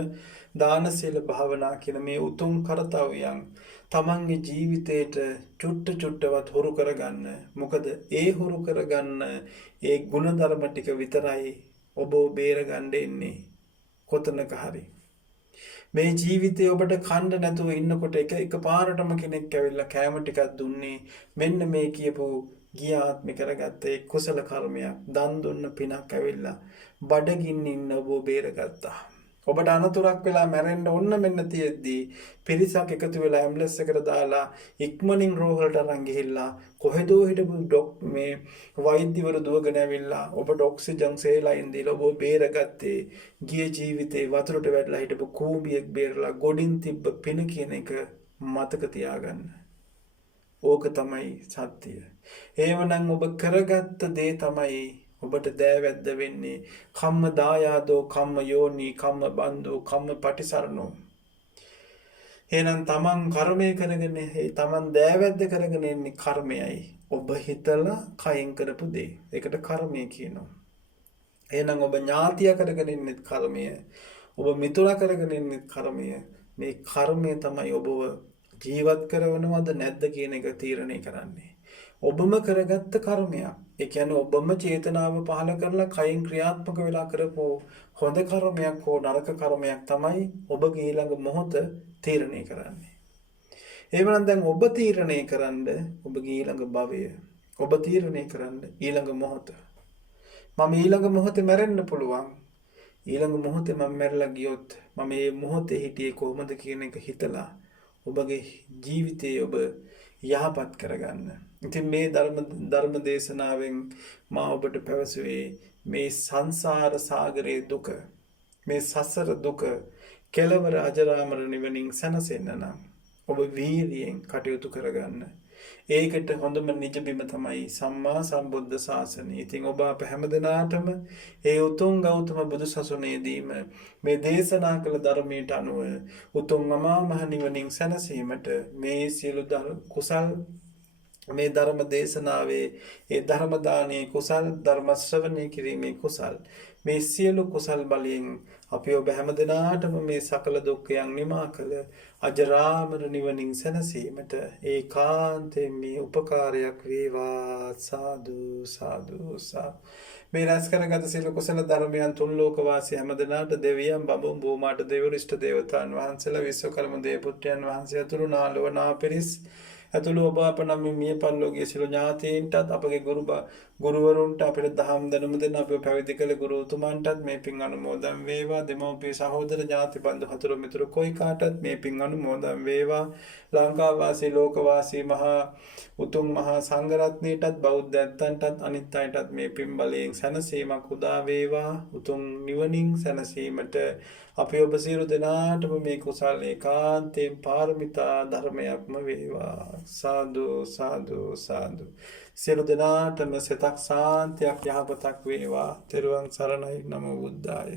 දාන සීල භාවනා කියන මේ උතුම් කරතව්‍යයන් තමන්ගේ ජීවිතේට චුට්ටවත් හුරු කරගන්න. මොකද ඒ හුරු කරගන්න ඒ ගුණධර්ම ටික විතරයි ඔබ බේරගන්න ඉන්නේ කොතනක හරි. මේ ජීවිතේ ඔබට කණ්ඩ නැතුව ඉන්නකොට එක පාරටම කෙනෙක් ඇවිල්ලා කෑම ටිකක් දුන්නේ මෙන්න මේ කියපු ගිය ආත්මේ කරගත්ත ඒ කුසල කර්මයක් දන් දුන්න පිනක් ඇවිල්ලා බඩගින්න ඉන්න ඔබ බේරගත්තා. ඔබට අනතුරක් වෙලා මැරෙන්න ඕන්න මෙන්න තියෙද්දී පිරිසක් එකතු වෙලා ඇම්බුලන්ස් එකට දාලා ඉක්මනින් රෝහලට අරන් ගිහිල්ලා කොහෙදෝ හිටපු මේ වෛද්‍යවරු දුවගෙන ඇවිල්ලා ඔබට ඔක්සිජන් සේලයින් දීලා ඔබ බේරගත්තේ ගිය ජීවිතේ වතුරට වැටලා හිටපු කූඹියෙක් බේරලා ගොඩින් තිබ්බ පින කියන එක මතක තියාගන්න. ඕක තමයි සත්‍යය. ඒවනම් ඔබ කරගත්ත දේ තමයි ඔබට දෑවැද්ද වෙන්නේ. කම්ම දායාදෝ කම්ම යෝනි කම්ම බන්දෝ කම්ම පටිසරණෝ. එහෙනම් තමන් කර්මය කරගෙන තමන් දෑවැද්ද කරගෙන ඉන්නේ කර්මයයි. ඔබ හිතලා කයින් කරපු දේ. ඒකට කර්මය කියනවා. එහෙනම් ඔබ ඥාතිය කරගෙන ඉන්නේ කර්මය. ඔබ මිතුරා කරගෙන ඉන්නේ කර්මය. මේ කර්මය තමයි ඔබව ජීවත් කරවනවද නැද්ද කියන එක තීරණය කරන්නේ. ඔබම කරගත්ත කර්මයක්. ඒ කියන්නේ ඔබම චේතනාව පහළ කරලා කයින් ක්‍රියාත්මක වෙලා කරපු හොඳ කර්මයක් හෝ නරක කර්මයක් තමයි ඔබගේ ඊළඟ මොහොත තීරණය කරන්නේ. එහෙනම් දැන් ඔබ තීරණය කරන්න ඔබගේ ඊළඟ භවය. ඔබ තීරණය කරන්න ඊළඟ මොහොත. මම ඊළඟ මොහොතේ මැරෙන්න පුළුවන්. ඊළඟ මොහොතේ මම මැරලා ගියොත් මම මේ මොහොතේ හිටියේ කොහොමද කියන එක හිතලා ඔබගේ ජීවිතේ ඔබ යහපත් කරගන්න. ඉතින් මේ ධර්ම දේශනාවෙන් මා ඔබට පැවසුවේ මේ සංසාර සාගරයේ දුක, මේ සසර දුක කෙලවර අජරාමර නිවනින් සැනසෙන්න නම් ඔබ වීරියෙන් කටයුතු කරගන්න. ඒකට හොඳම නිජබිම තමයි සම්මා සම්බුද්ධ ශාසනය. ඉතින් ඔබ අප හැමදෙනාටම ඒ උතුම් ගෞතම බුදු සසුනේදීම මේ දේශනා කළ ධර්මයට අනුව උතුම් අමා මහ නිවනින් සැනසීමට මේ සියලු කුසල් මේ ධර්ම දේශනාවේ ඒ ධර්ම දානයේ කුසල් ධර්ම ශ්‍රවණය කිරීමේ කුසල් මේ සියලු කුසල් බලයෙන් අපි ඔබ හැමදෙනාටම මේ සකල දුක්ඛයන් නිමා කළ අජරාමර නිවනින් සැනසීමට ඒකාන්තයෙන් මේ උපකාරයක් වේවා. සාදු සාදු සාදු. මේ රැස් කරගත සියලු කුසල ධර්මයන් තුන් ලෝක වාසී හැමදෙනාට දෙවියන් බඹුන් භූමාට දෙවිවරු ඉෂ්ට දේවතාන් වහන්සේලා විශ්වකර්ම දේව පුත්‍රයන් වහන්සේ අතුරු නාලව නාපිරිස් ඇතුළු ඔබ අප නම් මිය පරලෝකීය සියලු ඥාතීන්ටත් අපගේ ගුරුවරුන්ට අපිට දහම් දැනුම දෙන අපේ පැවිදි කළ ගුරු උතුමන්ටත් මේ පින් අනුමෝදන් වේවා. දෙමව්පිය සහෝදර ඥාති බන්දු හතුරු මිතුරු කොයි කාටත් මේ පින් අනුමෝදන් වේවා. ලංකා වාසී ලෝක වාසී මහා උතුම් මහා සංඝරත්නයටත් බෞද්ධ ඇත්තන්ටත් අනිත් අයටත් මේ පින් බලයෙන් සැනසීමක් උදා වේවා. උතුම් නිවනින් සැනසීමට අපි ඔබ සියලු දෙනාටම මේ කුසල් ඒකාන්තයෙන් පාරමිතා ධර්මයක්ම වේවා. සාදු සාදු සාදු. සියලු දෙනාටම සිතක් සාන්තියක් යහපතක් වේවා. තෙරුවන් සරණයි. නමෝ බුද්ධාය.